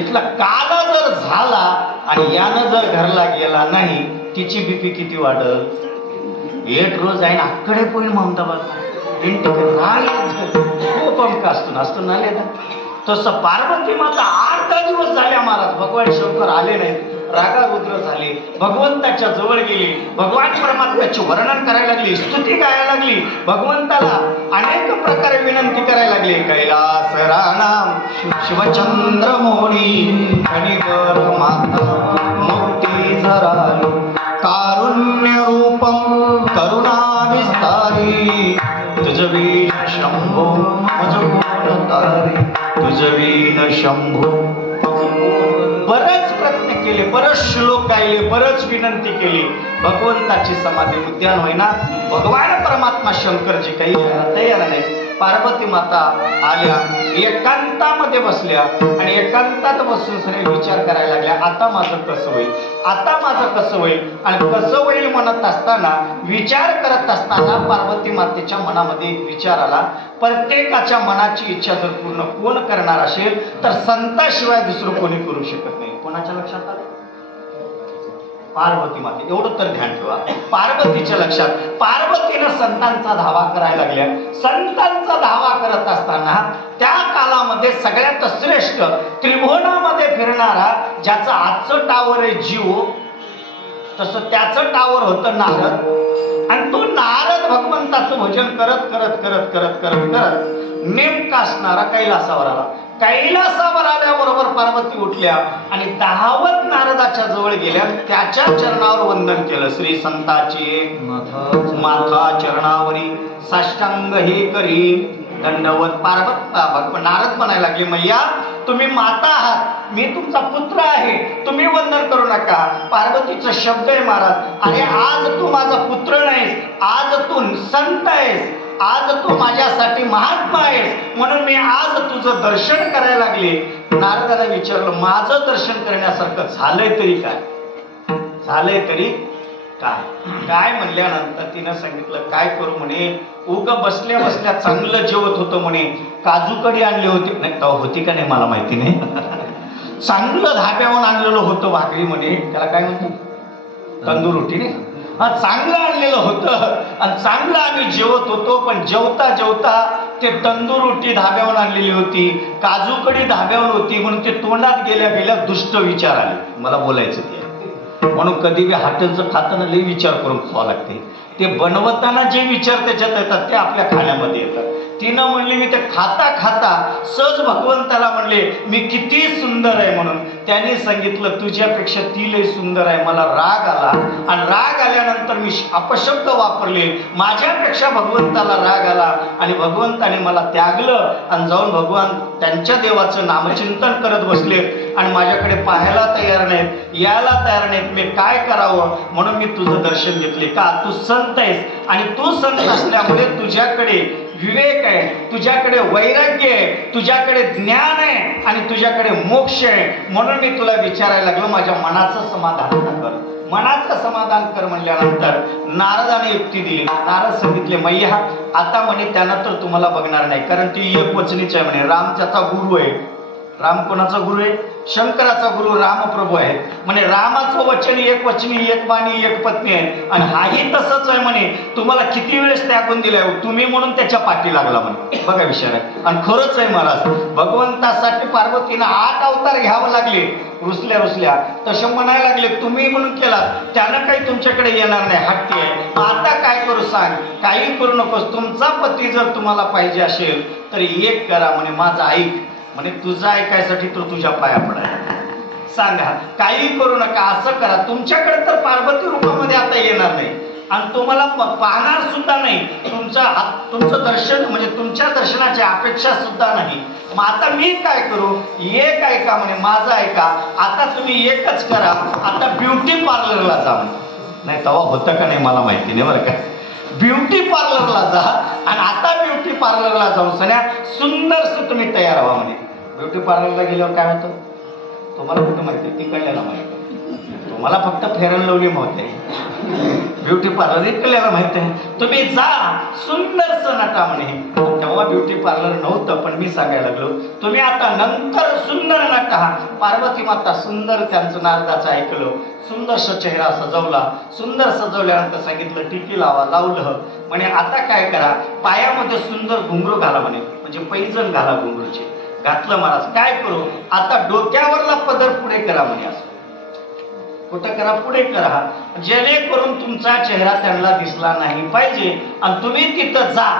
इथला काला जर झाला आणि यानं जर घरला गेला नाही, तिची बीपी किती वाढल? 8 रोज आहे अक्कडे पोईल ममदाबाद. असतो ना. तसं पार्वती माता 8 दिवस झाल्या महाराज. भगवान शंकर आले नाही. रागारुद्र झाले, भगवंताच्या जवळ गेले, भगवान परमात्म्याचे वर्णन करायला लागली, स्तुती गायला लागली, भगवंताला अनेक प्रकारे विनंती करायला लागली. कैलास राणा शिवचंद्र मोळी कणिकर माता मूर्ती धराली, कारुण्य रूपम करुणा विस्तारी, तुझवीन शंभो मज कोण तारी, तुझवीन शंभो. बरंच प्रयत्न केले, बरंच श्लोक गायले, बरंच विनंती केली, भगवंताची समाधी उद्यान होईना. भगवान परमात्मा शंकरजी काही तयार नाही. पार्वती माता आल्या, एकांतामध्ये बसल्या आणि एकांतात बसून सगळे विचार करायला लागल्या, आता माझं कसं होईल, आता माझं कसं होईल. आणि कसं होईल म्हणत असताना, विचार करत असताना पार्वती मातेच्या मनामध्ये एक विचार आला. प्रत्येकाच्या मनाची इच्छा जर पूर्ण कोण करणार असेल तर संताशिवाय दुसरं कोणी करू शकत नाही. कोणाच्या लक्षात आलं? पार्वती माते. एवढं तर ध्यान ठेवा, पार्वतीच्या लक्षात. पार्वतीनं संतांचा धावा करायला लागल्या. संतांचा धावा करत असताना त्या कालामध्ये सगळ्यात श्रेष्ठ त्रिभुवनामध्ये फिरणारा, ज्याचं आजचं टावर आहे जीव, तसं त्याचं टावर होतं नारद. आणि तो नारद भगवंताचं भजन करत करत करत करत करत करत नेमका असणारा कैलासावर आला. कैलासावर आल्याबरोबर पार्वती उठल्या आणि 10वत नारदाच्या जवळ गेल्या, त्याच्या चरणावर वंदन केलं. श्री संताची माथा चरणावरी साष्टांग हे करी दंडवत. नारद म्हणायला लागले, मैया तुम्ही माता आहात, मी तुमचा पुत्र आहे, तुम्ही वंदन करू नका. पार्वतीचा शब्द आहे महाराज, अरे आज तू माझा पुत्र नाहीस, आज तू संत आहेस, आज तू माझ्यासाठी महात्मा आहेस, म्हणून मी आज तुझं दर्शन करायला लागले. नारदाला विचारलं, माझं दर्शन करण्यासारखं झालंय तरी काय, झालंय तरी काय. काय म्हणल्यानंतर तिनं सांगितलं, काय करू म्हणे, उग बसल्या बसल्या चांगलं जेवत होतं म्हणे, काजू कडी आणली होती, नाही तेव्हा होती का नाही मला माहिती नाही, चांगलं धाब्यावरून आणलेलं होतं भाकरी म्हणे, त्याला काय म्हणतो, तंदूर रोटी नाही, हा चांगलं आणलेलं होतं आणि चांगलं आम्ही जेवत होतो. पण जेवता जेवता ते तंदूर रोटी धाब्यावरून आणलेली होती, काजू कडी धाब्यावर होती, म्हणून ते तोंडात गेल्या गेल्या दुष्ट विचार आले. मला बोलायचं ते म्हणून कधी बी हॉटेलचं खाताना लई विचार करून खावं लागते. ते बनवताना जे विचार त्याच्यात येतात ते आपल्या खाण्यामध्ये येतात. तिनं म्हणली, मी ते खाता खाता सहज भगवंताला म्हणले मी किती सुंदर आहे म्हणून. त्यांनी सांगितलं, तुझ्यापेक्षा ती लई सुंदर आहे. मला राग आला आणि राग आल्यानंतर मी अपशब्द वापरले, माझ्यापेक्षा भगवंताला राग आला आणि भगवंताने मला त्यागलं आणि जाऊन भगवान त्यांच्या देवाचं नामचिंतन करत बसले आणि माझ्याकडे पाहायला तयार नाहीत, यायला तयार नाहीत. मी काय करावं म्हणून मी तुझं दर्शन घेतले. का तू संत आहेस आणि तू संत असल्यामुळे तुझ्याकडे विवेक आहे, तुझ्याकडे वैराग्य आहे, तुझ्याकडे ज्ञान आहे आणि तुझ्याकडे मोक्ष आहे. म्हणून मी तुला विचारायला लागलो, माझ्या मनाचं समाधान कर, मनाचं समाधान कर. म्हणल्यानंतर नारदाने युक्ती दिली. नारद सांगितले, मैया आता म्हणे त्यानं तर तुम्हाला बघणार नाही, कारण ती एक वचनीच आहे म्हणे. राम त्याचा गुरु आहे. राम कोणाचा गुरु आहे? शंकराचा गुरु रामप्रभू आहे म्हणे. रामाचं वचन एक वचनी, एक वाणी, एक पत्नी आहे आणि हाही तसंच आहे म्हणे. तुम्हाला किती वेळेस त्यागून दिलाय, तुम्ही म्हणून त्याच्या पाठी लागला म्हणे. बघा विषय आहे आणि खरंच आहे महाराज. भगवंतासाठी पार्वतीनं 8 अवतार घ्यावं लागले, रुसल्या रुसल्या. तसे म्हणायला लागले, तुम्ही म्हणून केला, त्यानं काही तुमच्याकडे येणार नाही, हट्टी आहे. आता काय करू सांग, काही करू नकोस. तुमचा पती जर तुम्हाला पाहिजे असेल तर एक करा म्हणे, माझा ऐक म्हणे. तुझं ऐकायसाठी तो तुझ्या पाया पडायला सांगा, काही करू नका, असं करा. तुमच्याकडे तर पार्वती रूपामध्ये आता येणार नाही आणि तुम्हाला पाहणार सुद्धा नाही. तुमचं दर्शन म्हणजे तुमच्या दर्शनाची अपेक्षा सुद्धा नाही. मग आता मी काय करू, एक ऐका म्हणे, माझं ऐका. आता तुम्ही एकच करा, आता ब्युटी पार्लरला जा. नाही तेव्हा होतं का नाही मला माहिती नाही बरं का. ब्युटी पार्लरला जा आणि आता ब्युटी पार्लरला जाऊन सण्या सुंदरसं तुम्ही तयार व्हा म्हणे. ब्युटी पार्लरला गेल्यावर काय होतं तुम्हाला कुठं माहिती, तिकडल्याला माहिती. तुम्हाला फक्त फेअर अँड लवली माहिती आहे, ब्युटी पार्लर इकडल्याला माहिती आहे. तुम्ही जा सुंदरसं नटा म्हणे. तेव्हा ब्युटी पार्लर नव्हतं, पण मी सांगायला लागलो, तुम्ही आता नंतर सुंदर नटा. पार्वती माता सुंदर त्यांचं नारदाचं ऐकलं, सुंदरसा चेहरा सजवला. सुंदर सजवल्यानंतर सांगितलं, टिकी लावा. लावलं म्हणे. आता काय करा, पायामध्ये सुंदर घुंगरू घाला म्हणे, म्हणजे पैजण घाला घुंगरूचे. घातलं महाराज. काय करू, आता डोक्यावरला पदर पुढे करा म्हणे. असं कुठं करा, पुढे करा, जेणेकरून तुमचा चेहरा त्यांना दिसला नाही पाहिजे. आणि तुम्ही तिथं जा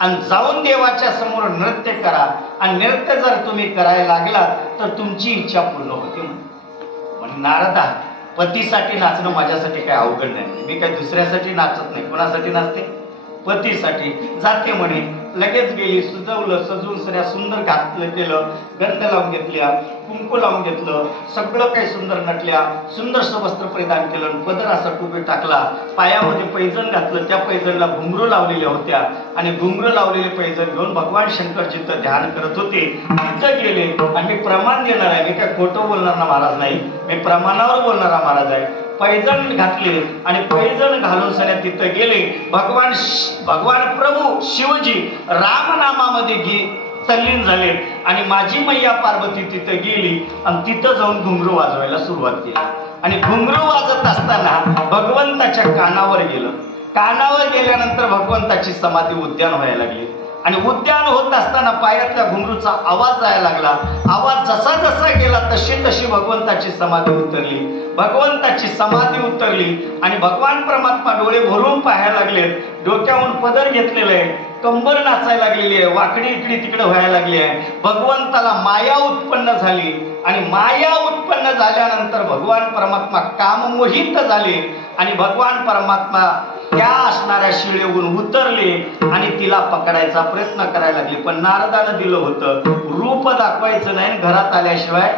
आणि जाऊन देवाच्या समोर नृत्य करा. आणि नृत्य जर तुम्ही करायला लागलात तर तुमची इच्छा पूर्ण होते. म्हणजे नारदा, पतीसाठी नाचणं माझ्यासाठी काही अवघड नाही. मी काही दुसऱ्यासाठी नाचत नाही. कोणासाठी नाचते? पतीसाठी. जाते म्हणे, लगेच गेली, सजवलं, सजवून सगळ्या सुंदर घातलं केलं, गंध लावून घेतल्या, कुंकू लावून घेतलं, सगळं काही सुंदर नटल्या, सुंदरसं वस्त्र परिधान केलं, पदर असा टोपी टाकला, पायामध्ये पैजण घातलं, त्या पैजणला घुंगरू लावलेल्या होत्या. आणि घुंगरू लावलेले पैजण घेऊन भगवान शंकर जिथं ध्यान करत होते तिथं गेले. आणि मी प्रमाण देणार आहे, मी काय खोटं बोलणार ना महाराज नाही, मी प्रमाणावर बोलणारा महाराज आहे. पैजण घातले आणि पैजण घालून सगळ्या तिथं गेले. भगवान प्रभू शिवजी रामनामामध्ये तल्लीन झाले. आणि माझी मैया पार्वती तिथं गेली आणि तिथं जाऊन घुंगरू वाजवायला सुरुवात केली. आणि घुंगरू वाजत असताना भगवंताच्या कानावर गेलं. कानावर गेल्यानंतर भगवंताची समाधी उद्यान व्हायला लागली. आणि उद्यान होत असताना पायातल्या घुंगरूचा आवाज जायला लागला. आवाज जसा जसा गेला तशी तशी भगवंताची समाधी उतरली. भगवंताची समाधी उतरली आणि भगवान परमात्मा डोळे भरून पाहायला लागले. डोक्यावरून पदर घेतलेलं आहे, कंबर नाचायला लागलेली आहे, वाकडी इकडे तिकडे व्हायला लागली आहे. भगवंताला माया उत्पन्न झाली. आणि माया उत्पन्न झाल्यानंतर भगवान परमात्मा काममोहित झाले. आणि भगवान परमात्मा त्या असणाऱ्या शिळेहून उतरले आणि तिला पकडायचा प्रयत्न करायला लागले. पण नारदानं दिलं होतं, रूप दाखवायचं नाही, घरात आल्याशिवाय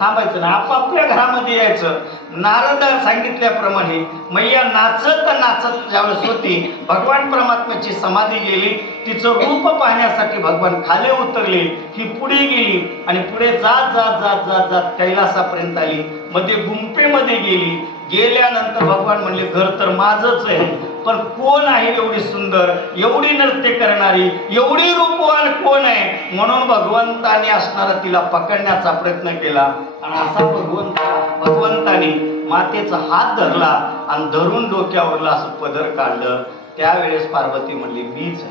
थांबायचं नाही, आपापल्या घरामध्ये यायचं. नारद सांगितल्याप्रमाणे मैया नाचत नाचत ज्यावेळेस होती, भगवान परमात्म्याची समाधी गेली. तिचं रूप पाहण्यासाठी भगवान खाली उतरले. ही पुढे गेली आणि पुढे जात जात जात जात जात कैलासापर्यंत आली. मध्ये गुंफेमध्ये गेली. गेल्यानंतर भगवान म्हणले, घर तर माझंच आहे, पण कोण आहे एवढी सुंदर, एवढी नृत्य करणारी, एवढी रूपवान कोण आहे? म्हणून भगवंताने असणारा तिला पकडण्याचा प्रयत्न केला. आणि असा भगवंताने मातेचा हात धरला आणि धरून डोक्यावरला असं पदर काढलं. त्यावेळेस पार्वती म्हणली, मीच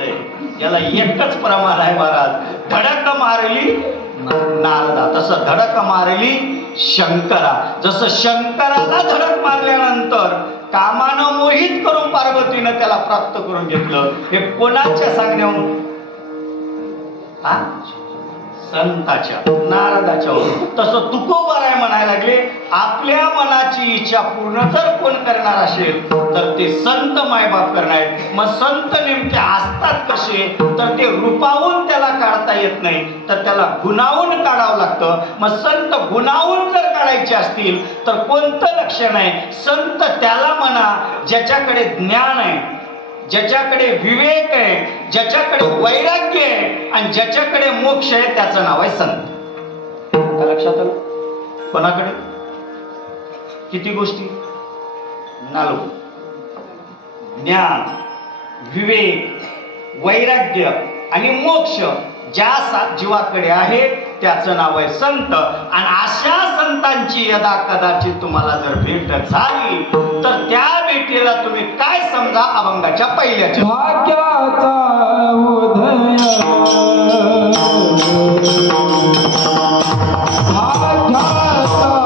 आहे. याला एकच प्रमाण आहे महाराज, धडक मारली नारदा तसं धडक मारली शंकरा. जसं शंकराला धडक मारल्यानंतर कामानं मोहित करून पार्वतीनं त्याला प्राप्त करून घेतलं. हे कोणाच्या सांगण्यावरून? संताच्या, नारदाच्या. तसं तुकोबाराय म्हणायला लागले, आपल्या मनाची इच्छा पूर्ण जर कोण करणार असेल तर ते संत मायबाप करणार. मग संत नेमके असतात कसे? तर ते रूपावून त्याला काढता येत नाही, तर त्याला गुणावून काढावं लागतं. मग संत गुणावून जर काढायचे असतील तर कोणतं लक्षण आहे? संत त्याला म्हणा ज्याच्याकडे ज्ञान आहे, ज्याच्याकडे विवेक आहे, ज्याच्याकडे वैराग्य आहे आणि ज्याच्याकडे मोक्ष आहे, त्याचं नाव आहे संत. लक्षात आलं? कोणाकडे किती गोष्टी? नालो, ज्ञान, विवेक, वैराग्य आणि मोक्ष ज्या जीवाकडे आहे त्याचं नाव आहे संत. आणि अशा संतांची यदा कदाचित तुम्हाला जर भेट झाली तर त्या भेटीला तुम्ही काय समजा? अभंगाच्या पहिल्याच्या भाग्याचा उदय, भाग्याचा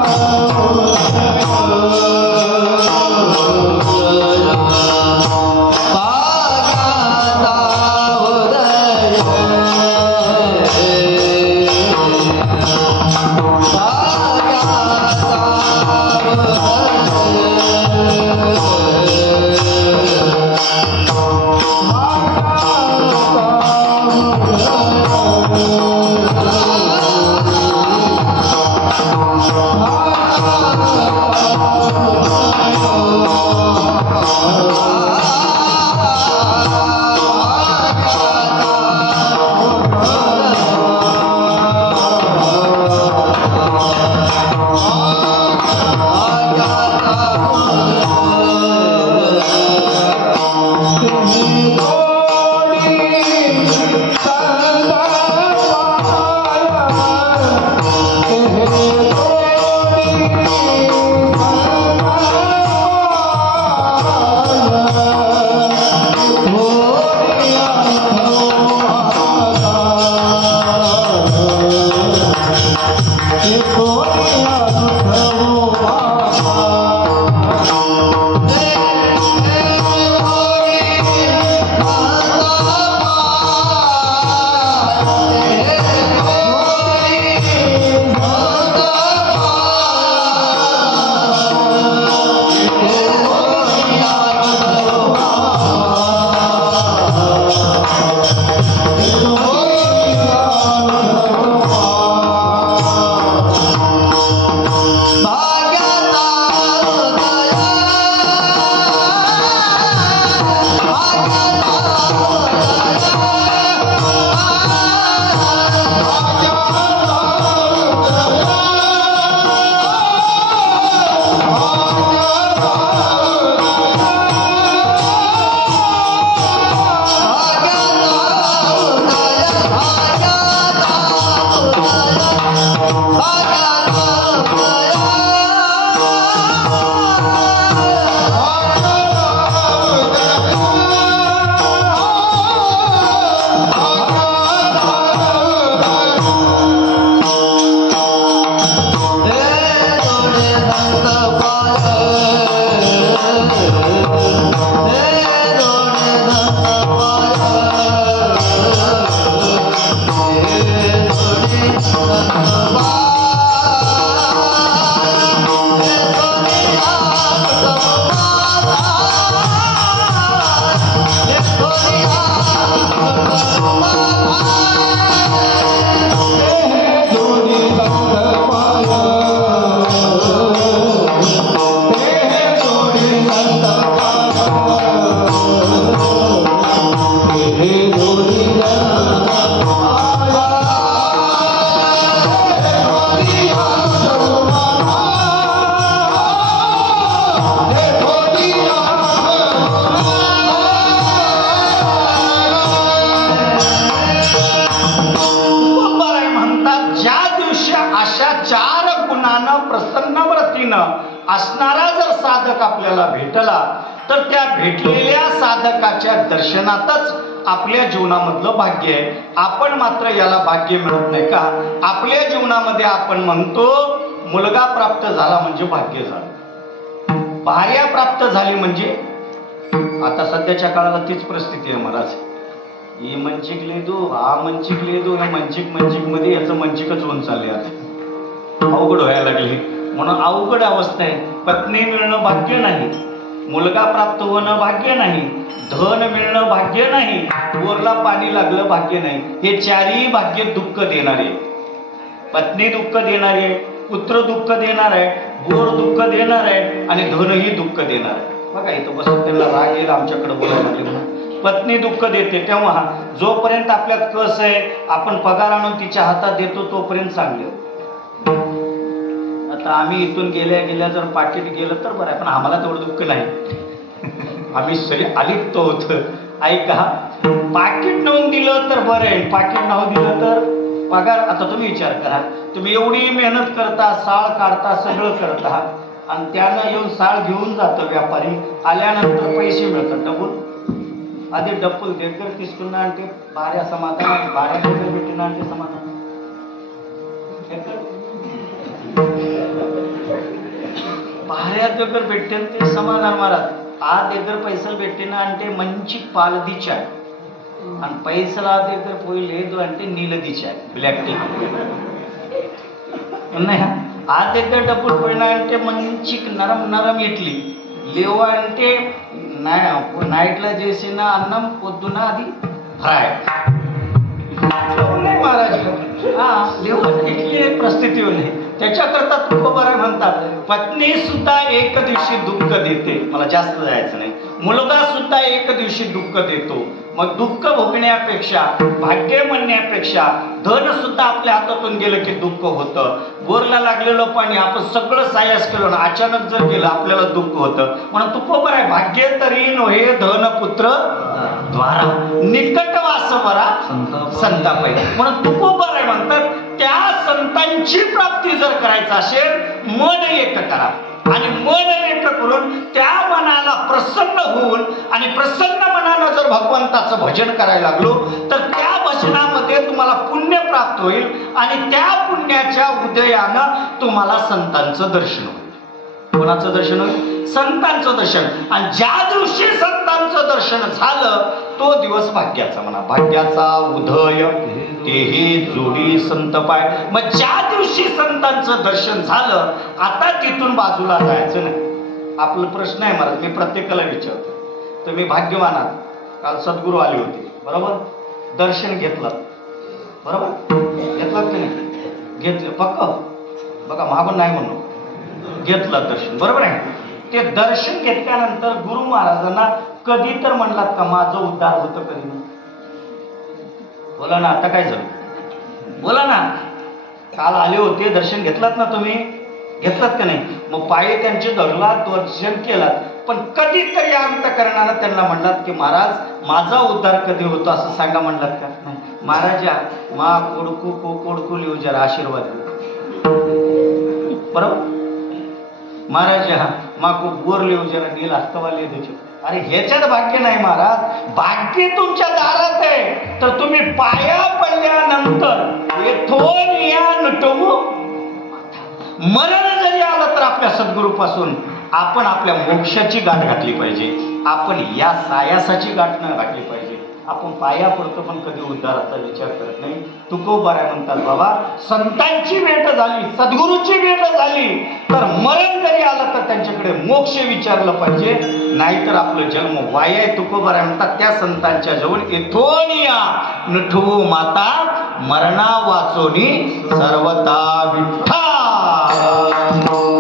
पद्धतीनं असणारा जर साधक आपल्याला भेटला तर त्या भेटलेल्या साधकाच्या दर्शनातच आपल्या जीवनामधलं भाग्य आहे. आपण मात्र याला भाग्य मिळत नाही का? आपल्या जीवनामध्ये आपण म्हणतो मुलगा प्राप्त झाला म्हणजे भाग्य झालं, भार्या प्राप्त झाली म्हणजे, आता सध्याच्या काळाला तीच परिस्थिती आहे महाराज. ही मंचिक लेदू, हा मंचिक लेदू, या मंचिक मध्ये याचं मंचिकच होऊन चालले, आता अवघड व्हायला लागली. म्हणून अवघड अवस्था आहे. पत्नी मिळणं भाग्य नाही, मुलगा प्राप्त होणं भाग्य नाही, धन मिळणं भाग्य नाही, बोरला पाणी लागलं भाग्य नाही. हे चारही भाग्य दुःख देणारे. पत्नी दुःख देणार आहे, पुत्र दुःख देणार आहे, बोर दुःख देणार आहे आणि धनही दुःख देणार आहे. बघा इथं बसून त्यांना राग येईल आमच्याकडे बोलायला लागले म्हणून. पत्नी दुःख देते तेव्हा जोपर्यंत आपल्यात कस आहे, आपण पगार आणून तिच्या हातात देतो तोपर्यंत चांगले. आता आम्ही इथून गेल्या जर पाकिट गेलं तर बरं आहे, पण आम्हाला तेवढं दुःख नाही. आम्ही सगळे अलिप्त होत. ऐका, पाकिट नेऊन दिलं तर बरं आहे, पाकिट नाव दिलं तर पगार. आता तुम्ही विचार करा, तुम्ही एवढी मेहनत करता, साळ काढता, सगळं करता आणि त्यानं येऊन साळ घेऊन जातो व्यापारी, आल्यानंतर पैसे मिळतात डबल. आधी डब्बल देकर किसकून आणते, भाऱ्या समाधान, भाड्या देकर भेटून आणते समाधान. भाऱ्या देकर भेटते ते समाधान महाराज. आज देकर पैसा भेटते ना आणते मंची पालदीच्या आणि पैसा देकर पहिले तो आणते नीलदीच्या ब्लॅक टी नाही. आज देकर डब्बल पडणं आणते मंचिक नरम नरम इटली लेवा आणते नाईटला जेसे ना अन्नम पोद्दुना आधी फ्राय महाराज. हा लेवा इटली परिस्थिती नाही. त्याच्याकरता तुकोबाराय म्हणतात पत्नी सुद्धा एक दिवशी दुःख देते, मला जास्त जायचं नाही. मुलगा सुद्धा एक दिवशी दुःख देतो. मग दुःख भोगण्यापेक्षा, भाग्य म्हणण्यापेक्षा धन सुद्धा आपल्या हातातून गेलं की दुःख होतं. बोरला लागलेलं पाणी आपण सगळं सायास केलं ना अचानक जर गेलं आपल्याला दुःख होतं. म्हणून तुकोबाराय भाग्य तरी नोहे धन पुत्र द्वारा निकट वास बरा संताप आहे. म्हणून तुकोबाराय म्हणतात त्या संतांची प्राप्ती जर करायचं असेल मन एक करा आणि मन एक करून त्या मनाला प्रसन्न होऊन आणि प्रसन्न मनानं जर भगवंताचं भजन करायला लागलो तर त्या भजनामध्ये तुम्हाला पुण्य प्राप्त होईल आणि त्या पुण्याच्या उदयानं तुम्हाला संतांचं दर्शन होईल. कोणाचं दर्शन होईल? संतांचं दर्शन. आणि ज्या दिवशी संतांचं दर्शन झालं तो दिवस भाग्याचा म्हणा. भाग्याचा उदय तेही जोडी संत पाय. मग ज्या दिवशी संतांचं दर्शन झालं आता तिथून बाजूला जायचं नाही. आपला प्रश्न आहे महाराज, मी प्रत्येकाला विचारतो, तुम्ही भाग्यवान आहात. काल सद्गुरू आले होते बरोबर, दर्शन घेतलं बरोबर, घेतलं की नाही? घेतलं पक्क. बघा मागून नाही म्हणून घेतलं दर्शन बरोबर आहे. ते दर्शन घेतल्यानंतर गुरु महाराजांना कधी तर म्हणलात का माझं उद्धार होतं? कधी नाही. बोला ना, आता काय झालं बोला ना. काल आले होते, दर्शन घेतलात ना तुम्ही, घेतलात का नाही? मग पायी त्यांचे धरलात, दर्शन केलात, पण कधीतरी अंतःकरणानं त्यांना म्हणलात की महाराज माझा उद्धार कधी होतो असं सांगा म्हणलात का? नाही. महाराजा मा कोडकू कोडकू लिहू जरा आशीर्वाद बरोबर. महाराजा मा को बोर लिहू जरा नील हस्तवाले द्यायचे. अरे ह्याच्यात भाग्य नाही महाराज, भाग्य तुमच्या दारात आहे. तर तुम्ही पाया पडल्यानंतर येथून या नटवू मरण जरी आलं तर आपल्या सद्गुरूपासून आपण आपल्या मोक्षाची गाठ घातली पाहिजे. आपण या सायासाची गाठ न घातली पाहिजे. आपण पाया पडतो पण कधी उद्धाराचा विचार करत नाही. तुकोबाराय म्हणतात बाबा संतांची भेट झाली, सद्गुरूची भेट झाली तर मरण जरी आलं तर त्यांच्याकडे मोक्ष विचारलं पाहिजे, नाहीतर आपलं जन्म वाया आहे. तुकोबाराय म्हणतात त्या संतांच्या जवळ येथून या नठवू माता मरणा वाचोनी सर्वता विठ्ठा. विठ्ठल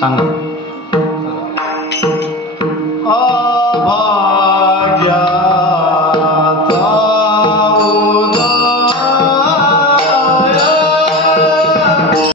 सांगा